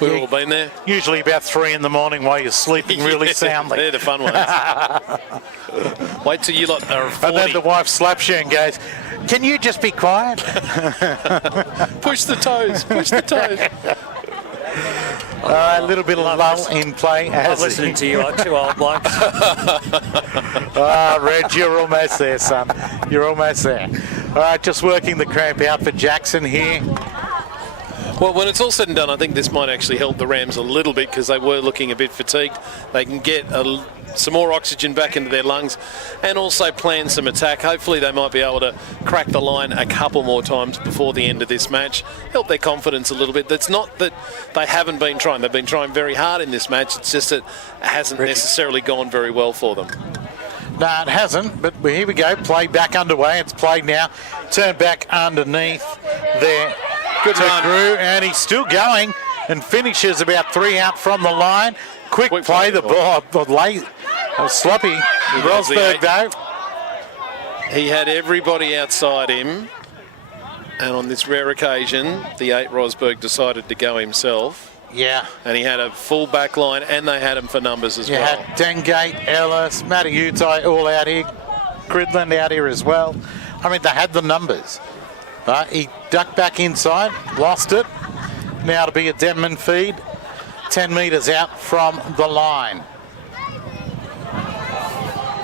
We've all been there. Usually about 3 in the morning while you're sleeping really soundly. They're the fun ones. Wait till you lot are 40. And then the wife slaps you and goes, "Can you just be quiet?" Push the toes. Push the toes. A little bit of lull in play. I'm listening to you like two old blokes. Reg, you're almost there, son. You're almost there. All right, just working the cramp out for Jackson here. Well, when it's all said and done, I think this might actually help the Rams a little bit because they were looking a bit fatigued. They can get some more oxygen back into their lungs and also plan some attack. Hopefully they might be able to crack the line a couple more times before the end of this match. Help their confidence a little bit. That's not that they haven't been trying. They've been trying very hard in this match. It's just that it hasn't necessarily gone very well for them. No, it hasn't, but here we go. Play back underway. It's played now. Turn back underneath there. Good to run. Grew, and he's still going and finishes about 3 out from the line. Quick play, the ball, sloppy. was the Rosberg, eight. though. He had everybody outside him, and on this rare occasion, the 8 Rosberg decided to go himself. Yeah. And he had a full back line, and they had him for numbers as You well. had Dengate, Ellis, Matty Utai all out here. Cridland out here as well. I mean, they had the numbers. But he ducked back inside, lost it. Now to be a Denman feed, 10 metres out from the line.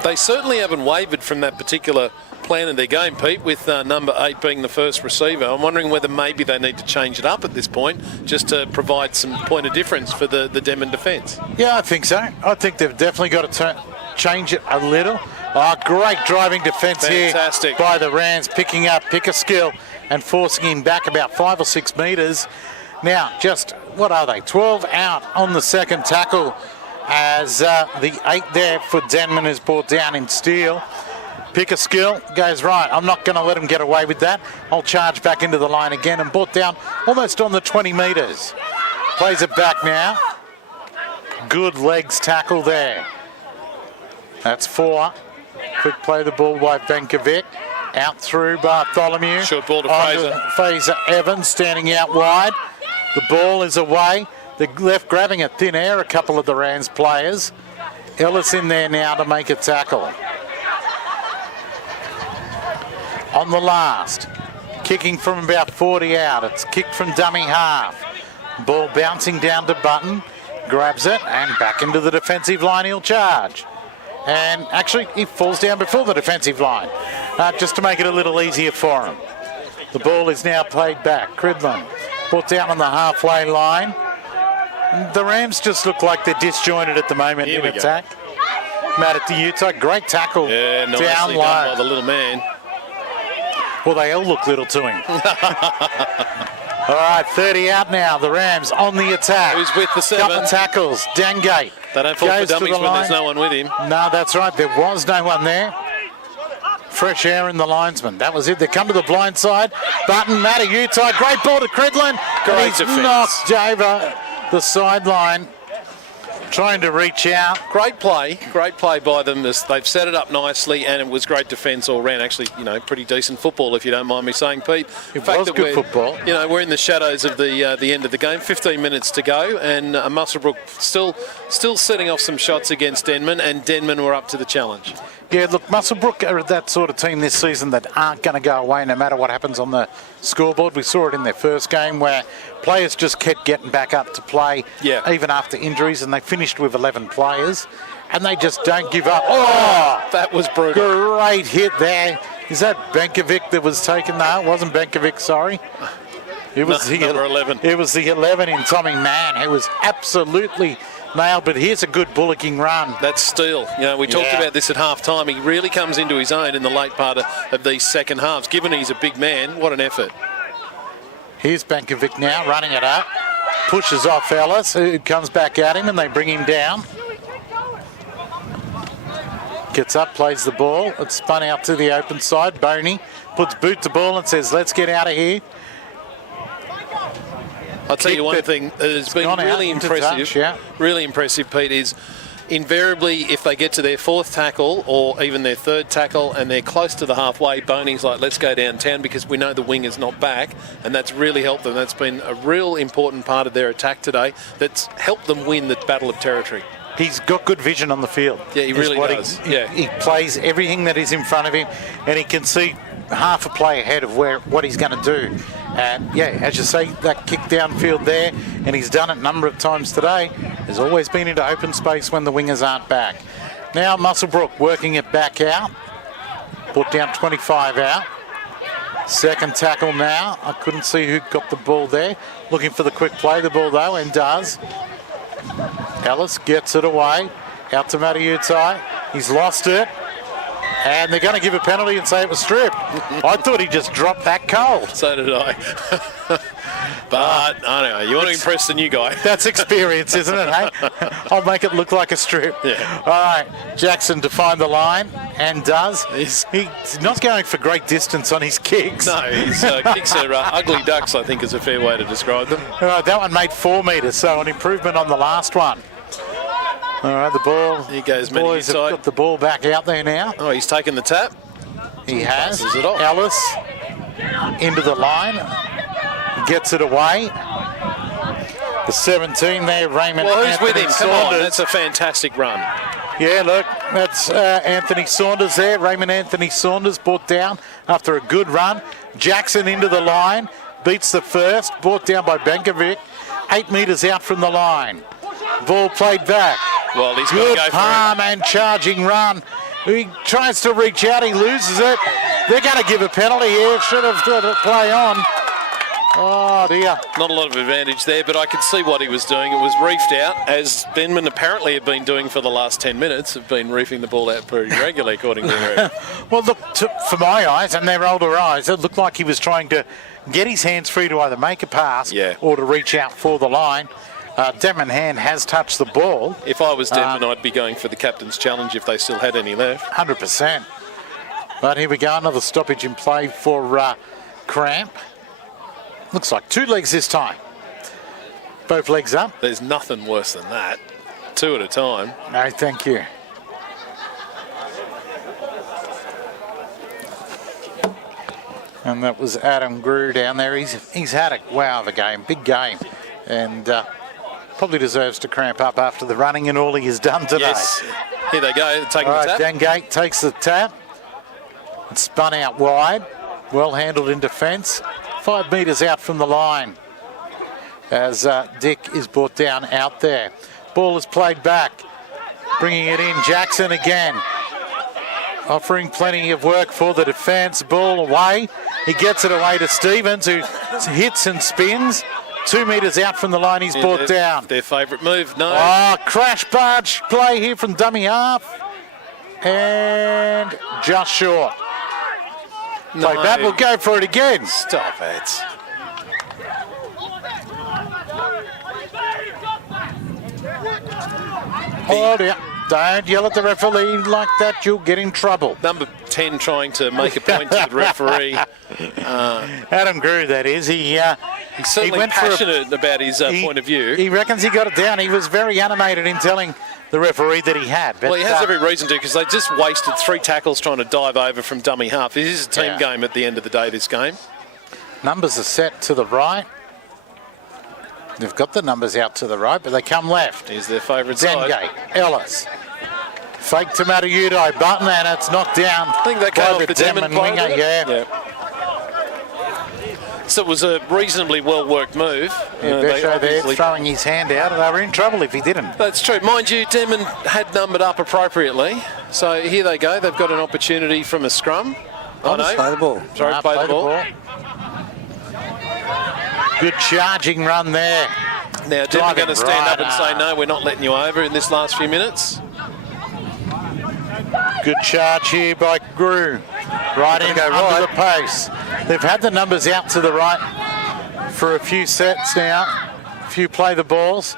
They certainly haven't wavered from that particular plan of their game, Pete, with number 8 being the first receiver. I'm wondering whether maybe they need to change it up at this point just to provide some point of difference for the Denman defence. Yeah, I think so. I think they've definitely got to change it a little. Oh, great driving defence here Fantastic. by the Rams, picking up Pickersgill and forcing him back about 5 or 6 metres. Now, just, what are they, 12 out on the second tackle as the 8 there for Denman is brought down in steel. Pickersgill goes, right, I'm not going to let him get away with that. I'll charge back into the line again and brought down almost on the 20 metres. Plays it back now. Good legs tackle there. That's 4. Quick play the ball by Benkovic. Out through Bartholomew. Short ball to Onto Fraser Evans standing out wide. The ball is away. They're left grabbing at thin air, a couple of the Rams players. Ellis in there now to make a tackle. On the last. Kicking from about 40 out. It's kicked from dummy half. Ball bouncing down to Button. Grabs it and back into the defensive line he'll charge. And actually, he falls down before the defensive line, just to make it a little easier for him. The ball is now played back. Cridland brought down on the halfway line. The Rams just look like they're disjointed at the moment Here in we go. attack. Matt at the Utah, great tackle Yeah, nicely down done by low. the little man. Well, they all look little to him. All right, 30 out now. The Rams on the attack. Who's with the 7? Couple tackles. Dengate. They don't fall for goes to dummies the when there's line. no one with him. No, that's right. There was no one there. Fresh air in the linesman. That was it. They come to the blind side. Button, Matty Utai. Great ball to Cridland. Great And he's defence. knocked over the sideline. Trying to reach out. Great play by them. They've set it up nicely, and it was great defence all round. Actually, pretty decent football, if you don't mind me saying, Pete. It was good football. We're in the shadows of the end of the game. 15 minutes to go, and Muswellbrook still setting off some shots against Denman, and Denman were up to the challenge. Yeah, look, Muswellbrook are that sort of team this season that aren't going to go away no matter what happens on the scoreboard. We saw it in their first game where players just kept getting back up to play even after injuries, and they finished with 11 players, and they just don't give up. Oh, That was brutal. great hit there. Is that Benkovic that was taken? No, it wasn't Benkovic, sorry. It was number 11. It was the 11 in Tommy Mann, who was absolutely nailed, but here's a good bullocking run. That's Steele. You know, we talked about this at half time. He really comes into his own in the late part of these second halves. Given he's a big man, what an effort. Here's Benkovic now running it up. Pushes off Ellis, who comes back at him, and they bring him down. Gets up, plays the ball. It's spun out to the open side. Boney puts boot to ball and says, let's get out of here. I'll tell you one Kick thing that has been gone out really into impressive, touch, yeah. really impressive, Pete, is invariably if they get to their fourth tackle or even their third tackle and they're close to the halfway, Boney's like, let's go downtown because we know the wing is not back, and that's really helped them. That's been a real important part of their attack today that's helped them win the battle of territory. He's got good vision on the field. Yeah, he is really what does. He plays everything that is in front of him, and he can see half a play ahead of what he's going to do. And yeah, as you say, that kick downfield there, and he's done it a number of times today. Has always been into open space when the wingers aren't back. Now Muswellbrook working it back out. Put down 25 out. Second tackle now. I couldn't see who got the ball there. Looking for the quick play, the ball though, and does. Ellis gets it away. Out to Matiutai. He's lost it. And they're going to give a penalty and say it was stripped. I thought he just dropped that cold. So did I. But, I don't know, you want to impress the new guy. That's experience, isn't it, hey? I'll make it look like a strip. Yeah. All right, Jackson to find the line, and does. He's not going for great distance on his kicks. No, his kicks are ugly ducks, I think is a fair way to describe them. All right, that one made 4 metres, so an improvement on the last one. All right, the ball. Here goes Boys have Matiutai. got the ball back out there now. Oh, he's taken the tap. He has. Passes it off. Ellis into the line. Gets it away. The 17 there, Raymond Well, who's with Anthony him? Come on, Saunders. that's a fantastic run. Yeah, look, that's Anthony Saunders there. Raymond Anthony Saunders brought down after a good run. Jackson into the line. Beats the first. Brought down by Benkovic. 8 metres out from the line. Ball played back. Well, he's Good got to go for palm and charging run. He tries to reach out. He loses it. They're going to give a penalty here. Should have let it play on. Oh, dear. it. Not a lot of advantage there, but I could see what he was doing. It was reefed out, as Benman apparently had been doing for the last 10 minutes, have been reefing the ball out pretty regularly, according to the ref. Well, look, for my eyes and their older eyes, it looked like he was trying to get his hands free to either make a pass or to reach out for the line. Denman Hand has touched the ball. If I was Denman, I'd be going for the captain's challenge if they still had any left. 100%. But here we go, another stoppage in play for Cramp. Looks like 2 legs this time. Both legs up. There's nothing worse than that. 2 at a time. No, thank you. And that was Adam Grew down there. He's had a wow of a game, big game. And probably deserves to cramp up after the running and all he has done today. Yes. Here they go, taking All the right, tap. Dengate takes the tap. It's spun out wide. Well handled in defence. 5 metres out from the line as Dick is brought down out there. Ball is played back. Bringing it in, Jackson again. Offering plenty of work for the defence. Ball away. He gets it away to Stevens, who hits and spins. 2 metres out from the line, he's brought down. Their favourite move, no. Oh, crash barge play here from dummy half. And just short. Play No. back, we'll go for it again. Stop it. Oh dear. Don't yell at the referee like that, you'll get in trouble. Number 10 trying to make a point to the referee. Adam Grew, that is. He's certainly went for a- passionate about his point of view. He reckons he got it down. He was very animated in telling the referee that he had. But, Well, he has every reason to, because they just wasted 3 tackles trying to dive over from dummy half. It is a team game at the end of the day, this game. Numbers are set to the right. They've got the numbers out to the right, but they come left. Here's their favourite side. Dengate, Ellis. Fake to Matayudo, Button, and it's knocked down. I think that came by off the Denman player, winger. didn't it? Yeah. So it was a reasonably well-worked move. They Besho there obviously- throwing his hand out, and they were in trouble if he didn't. That's true. Mind you, Denman had numbered up appropriately. So here they go. They've got an opportunity from a scrum. Oh, no. Play the ball. Sorry, Nah, play the ball. Good charging run there. Now, Denman Driving going to stand right up and say, no, we're not letting you over in this last few minutes. Good charge here by Grew. Right in under the post. They've had the numbers out to the right for a few sets now. A few play the balls.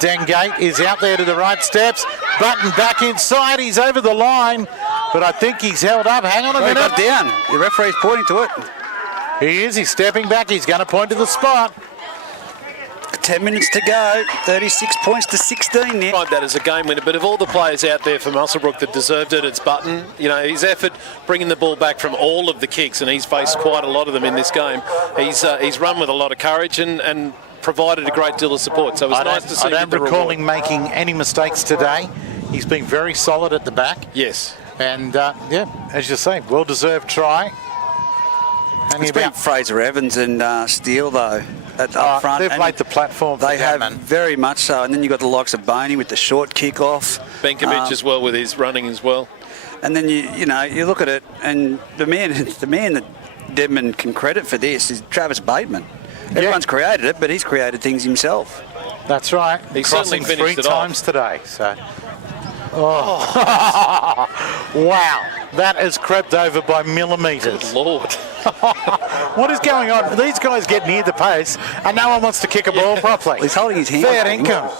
Dengate is out there to the right steps. Button back inside. He's over the line, but I think he's held up. Hang on a He minute. got down. The referee's pointing to it. He is. He's stepping back. He's going to point to the spot. 10 minutes to go. 36 points to 16 now. Tried that as a game winner, but of all the players out there for Muswellbrook that deserved it, it's Button. You know, his effort bringing the ball back from all of the kicks, and he's faced quite a lot of them in this game. He's run with a lot of courage and provided a great deal of support. So it was nice to see. I don't the recall reward. him making any mistakes today. He's been very solid at the back. Yes. And, yeah, as you say, well-deserved try. And It's been Fraser Evans and Steele, though, up front. They've and laid the platform for They have Denman. very much so. And then you've got the likes of Boney with the short kick-off. Benkovic as well with his running as well. And then you look at it, and the man that Denman can credit for this is Travis Bateman. Everyone's created it, but he's created things himself. That's right. He certainly Crossing finished 3 it off. times today. So, wow, that has crept over by millimetres. Lord. What is going on? These guys get near the post, and no one wants to kick a ball properly. He's holding his hand. Fair income.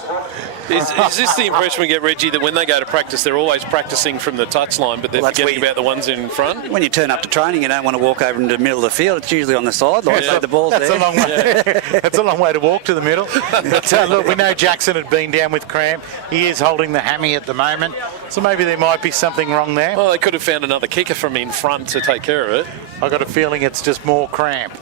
Is this the impression we get, Reggie, that when they go to practice, they're always practicing from the touchline, but they're Well, that's forgetting where about the ones in front? When you turn up to training, you don't want to walk over into the middle of the field. It's usually on the sideline, so the ball's That's there. a long way. That's a long way to walk to the middle. But look, we know Jackson had been down with cramp. He is holding the hammy at the moment, so maybe there might be something wrong there. Well, they could have found another kicker from in front to take care of it. I got a feeling it's just more cramp.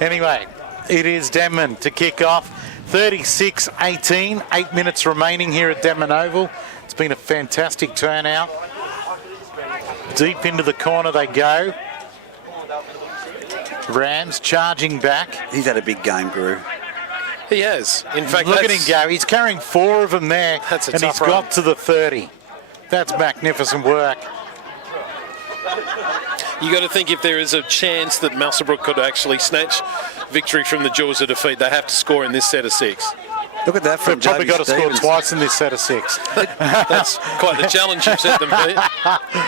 Anyway, it is Denman to kick off. 36-18, 8 minutes remaining here at Denman Oval. It's been a fantastic turnout. Deep into the corner they go. Rams charging back. He's had a big game, Grew. He has. In fact, Look at him go. He's carrying 4 of them there, That's a and tough he's got run. to the 30. That's magnificent work. You got to think if there is a chance that Muswellbrook could actually snatch victory from the jaws of defeat, they have to score in this set of 6. Look at that from They've probably Joby got to score Stevens. twice in this set of 6. That's quite the challenge you've set them, Pete.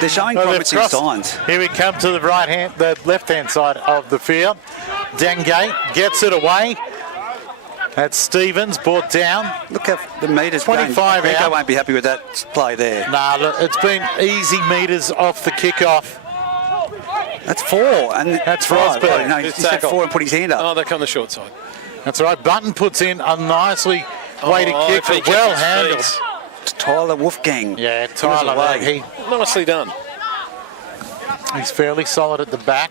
They're showing Well, they've promising crossed. signs. Here we come to the left-hand side of the field. Dengate gets it away. That's Stevens, brought down. Look at the metres. 25 I out. won't be happy with that play there. Nah, look, it's been easy metres off the kickoff. That's 4. And That's 5. Rosberg. Oh, no, he Good said tackle. 4 and put his hand up. Oh, they come the short side. That's right. Button puts in a nicely weighted Oh, kick, if he but well kept his handled. feet. It's Tyler Wolfgang. Yeah, Give us Tyler, away. Nicely done. he's fairly solid at the back.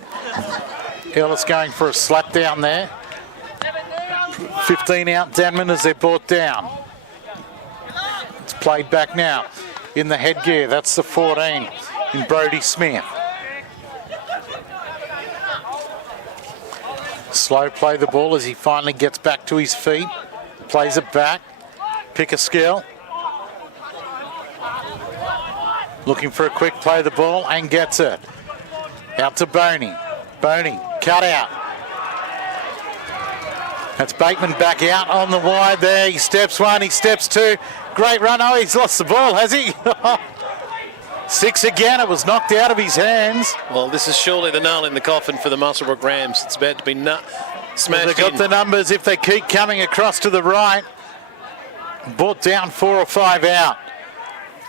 Ellis going for a slap down there. 15 out, Denman as they're brought down. It's played back now in the headgear. That's the 14 in Brodie Smith. Slow play the ball as he finally gets back to his feet. Plays it back. Pick a skill. Looking for a quick play of the ball and gets it. Out to Boney. Boney, cut out. That's Bateman back out on the wide there. He steps 1, he steps 2. Great run. Oh, he's lost the ball, has he? 6 again. It was knocked out of his hands. Well, this is surely the nail in the coffin for the Muswellbrook Rams. It's about to be smashed They've got in. the numbers if they keep coming across to the right. Brought down 4 or 5 out.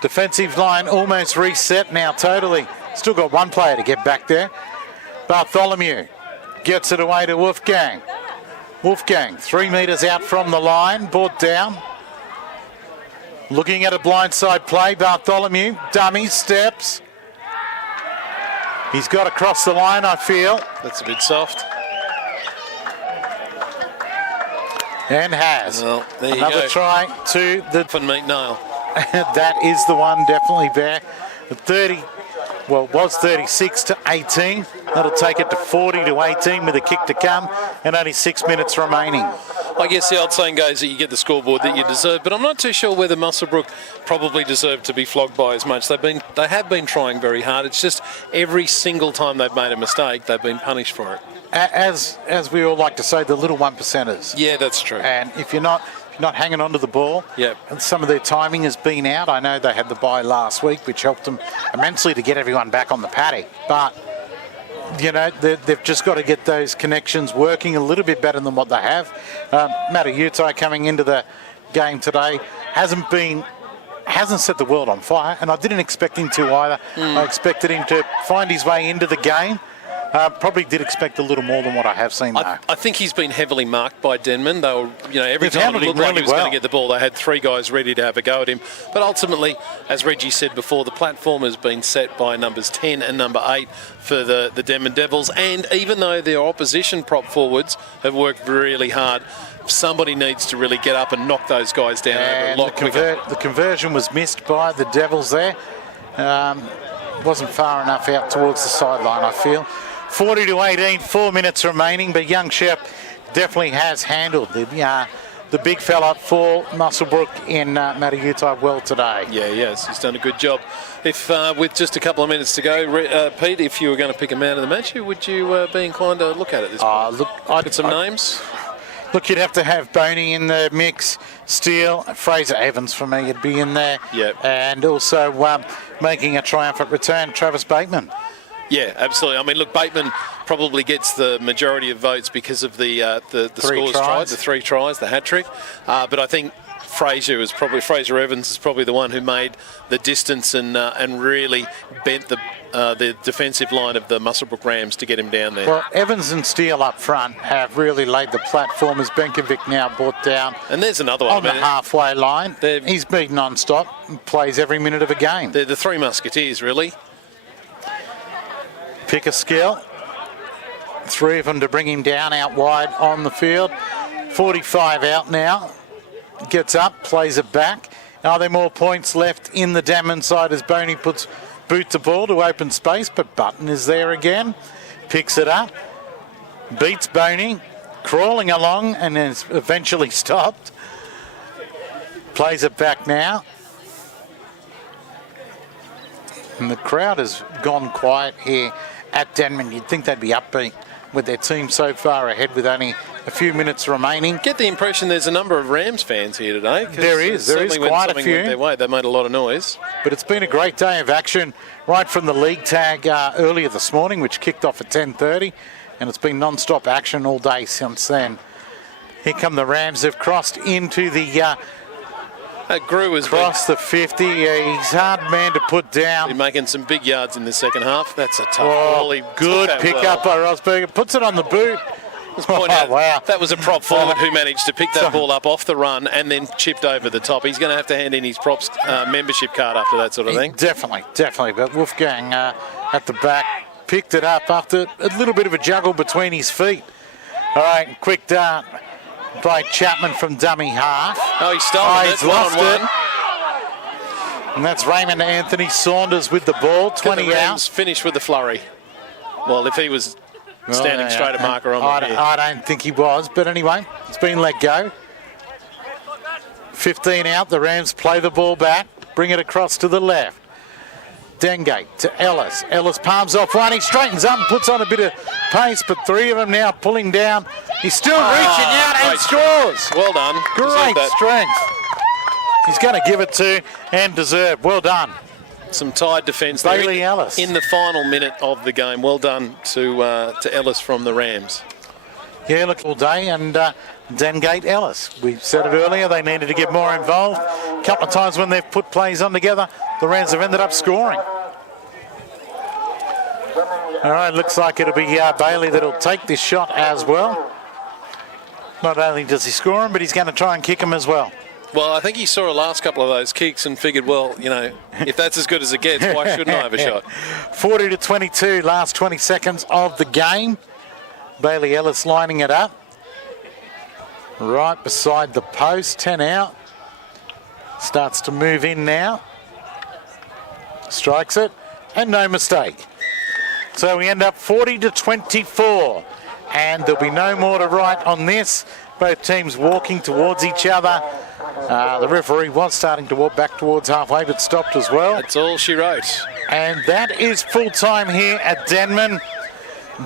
Defensive line almost reset now totally. Still got one player to get back there. Bartholomew gets it away to Wolfgang. Wolfgang, 3 metres out from the line, brought down. Looking at a blindside play, Bartholomew, dummy, steps. He's got across the line, I feel, That's a bit soft. and has. Well, there you Another go. try to the Often meet nail. That is the one, definitely there. The 30, well, it was 36 to 18. That'll take it to 40 to 18 with a kick to come and only 6 minutes remaining. I guess the old saying goes that you get the scoreboard that you deserve, but I'm not too sure whether Muswellbrook probably deserved to be flogged by as much. They have been trying very hard. It's just every single time they've made a mistake, they've been punished for it. As we all like to say, the little 1%ers. Yeah, that's true. And if you're not hanging on to the ball, Yep. and some of their timing has been out. I know they had the bye last week, which helped them immensely to get everyone back on the paddock. But, you know, they've just got to get those connections working a little bit better than what they have. Matautai coming into the game today hasn't set the world on fire, and I didn't expect him to either. I expected him to find his way into the game. Probably did expect a little more than what I have seen, though. I think he's been heavily marked by Denman. They were, every They've time it handled looked him like he really was going well. to get the ball, they had three guys ready to have a go at him. But ultimately, as Reggie said before, the platform has been set by numbers 10 and number 8 for the Denman Devils. And even though their opposition prop forwards have worked really hard, somebody needs to really get up and knock those guys down over a lot quicker. The conversion was missed by the Devils there. Wasn't far enough out towards the sideline, I feel. 40 to 18, 4 minutes remaining, but young Shep definitely has handled the big fella for Muswellbrook in Matautai well today. Yeah, yes, he's done a good job. If with just a couple of minutes to go, Pete, if you were going to pick a man of the match, who would you be inclined to look at this point? I'd Get some names. Look, you'd have to have Boney in the mix, Steele, Fraser Evans for me would be in there. Yep. And also making a triumphant return, Travis Bateman. Yeah, absolutely. I mean, look, Bateman probably gets the majority of votes because of the scores tried, the 3 tries, the hat trick. But I think Fraser Evans is probably the one who made the distance and really bent the defensive line of the Muswellbrook Rams to get him down there. Well, Evans and Steele up front have really laid the platform as Benkovic now brought down And there's another one. on the halfway line. He's beaten non-stop and plays every minute of a game. They're the 3 musketeers, really. Pick a skill. 3 of them to bring him down out wide on the field. 45 out now. Gets up, plays it back. Are there more points left in the Denman side as Boney puts boot to ball to open space, but Button is there again. Picks it up. Beats Boney. Crawling along and is eventually stopped. Plays it back now. And the crowd has gone quiet here at Denman. You'd think they'd be upbeat with their team so far ahead with only a few minutes remaining. Get the impression there's a number of Rams fans here today. There is quite a few. Went their way, they made a lot of noise. But it's been a great day of action right from the league tag earlier this morning, which kicked off at 10:30, and it's been non-stop action all day since then. Here come the Rams. They've crossed into the Grew has crossed the 50. He's a hard man to put down. been making some big yards in the second half. That's a tough ball. He took Good that pick well. up by Rosberg. Puts it on the boot. Let's point out, wow. that was a prop forward who managed to pick that ball up off the run and then chipped over the top. He's going to have to hand in his props membership card after that sort of thing. Definitely. But Wolfgang at the back picked it up after a little bit of a juggle between his feet. All right, quick dart by Chapman from dummy half. Oh, he's stolen it. He's lost One-on-one. it. And that's Raymond Anthony Saunders with the ball. 20 The out. Rams finish with the flurry. Well, if he was standing straight at marker on the rear. I don't think he was, but anyway, it's been let go. 15 out. The Rams play the ball back, bring it across to the left. Dengate to Ellis. Ellis palms off one. He straightens up and puts on a bit of pace, but 3 of them now pulling down. He's still reaching out and great. scores. Well done. Deserved Great that. strength. He's going to give it to and deserve. Well done. Some tied defence Bailey there Ellis. in the final minute of the game. Well done to Ellis from the Rams. Yeah, look, all day, and Dengate Ellis. We said it earlier, they needed to get more involved. A couple of times when they've put plays on together, the Rams have ended up scoring. All right, looks like it'll be Bailey that'll take this shot as well. Not only does he score him, but he's going to try and kick him as well. Well, I think he saw the last couple of those kicks and figured, well, if that's as good as it gets, why shouldn't I have a shot? 40 to 22, last 20 seconds of the game. Bailey Ellis lining it up. Right beside the post, 10 out. Starts to move in now. Strikes it, and no mistake. So we end up 40-24, and there'll be no more to write on this. Both teams walking towards each other. The referee was starting to walk back towards halfway, but stopped as well. That's all she wrote. And that is full time here at Denman.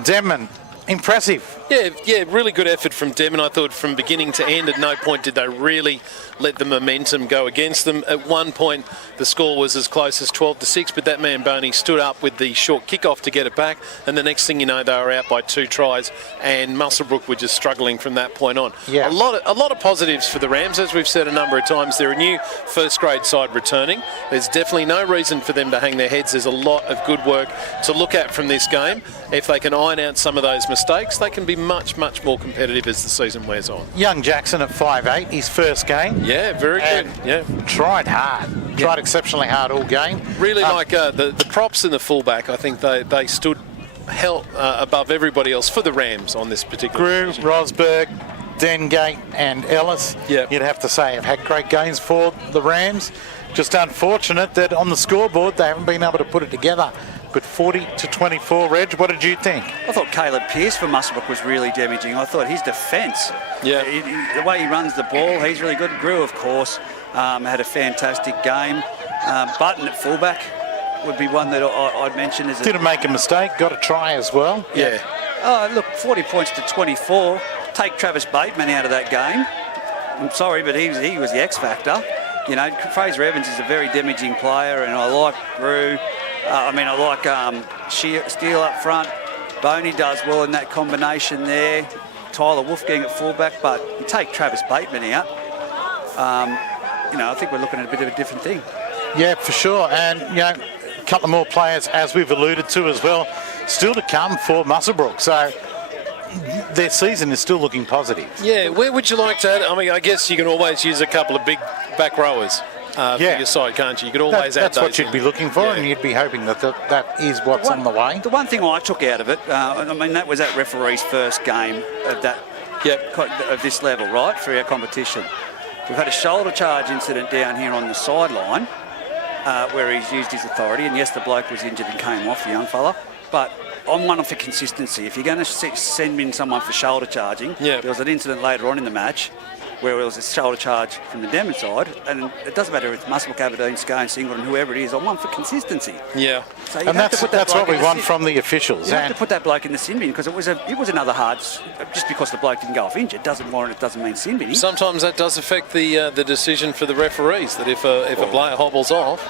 Denman, impressive. Yeah, really good effort from Denman. I thought from beginning to end, at no point did they really let the momentum go against them. At one point, the score was as close as 12-6, but that man Boney stood up with the short kickoff to get it back, and the next thing you know, they were out by 2 tries, and Muswellbrook were just struggling from that point on. Yeah. A lot of positives for the Rams, as we've said a number of times. They're a new first-grade side returning. There's definitely no reason for them to hang their heads. There's a lot of good work to look at from this game. If they can iron out some of those mistakes, they can be much, much more competitive as the season wears on. Young Jackson at 5'8", his first game. Yeah, very good. And Yeah. tried hard. Tried exceptionally hard all game. Really like the props in the fullback. I think they stood hell above everybody else for the Rams on this particular Grew, occasion. Rosberg, Dengate and Ellis, Yep. you'd have to say, have had great games for the Rams. Just unfortunate that on the scoreboard they haven't been able to put it together. But 40-24, Reg, what did you think? I thought Caleb Pearce for Muswellbrook was really damaging. I thought his defence, Yeah. the way he runs the ball, he's really good. Grew, of course, had a fantastic game. Button at fullback would be one that I'd mention. As Didn't make a mistake, got a try as well. Yeah. Oh, look, 40 points to 24. Take Travis Bateman out of that game. I'm sorry, but he was the X factor. You know, Fraser Evans is a very damaging player, and I like Grew. I like Steele up front. Boney does well in that combination there. Tyler Wolfgang at fullback, but you take Travis Bateman out, I think we're looking at a bit of a different thing. Yeah, for sure. And, a couple of more players, as we've alluded to as well, still to come for Muswellbrook. So their season is still looking positive. Yeah, where would you like to add? I mean, I guess you can always use a couple of big back rowers for your side, can't you? You could always add That's those what you'd in. be looking for, Yeah. and you'd be hoping that is what's on the way. The one thing I took out of it, that was that referee's first game of that of this level, right, for our competition. We've had a shoulder charge incident down here on the sideline where he's used his authority, and yes, the bloke was injured and came off, the young fella, but I'm one for consistency. If you're going to send in someone for shoulder charging, there was an incident later on in the match where there was a shoulder charge from the Denman side, and it doesn't matter if it's Muswellbrook, Aberdeen, Scone, Singleton, whoever it is, I'm one for consistency. Yeah. So And that's what we want from the officials. You have to put that bloke in the sin bin because it was another hard. Just because the bloke didn't go off injured doesn't mean sin bin. Sometimes that does affect the decision for the referees, that if a player hobbles off,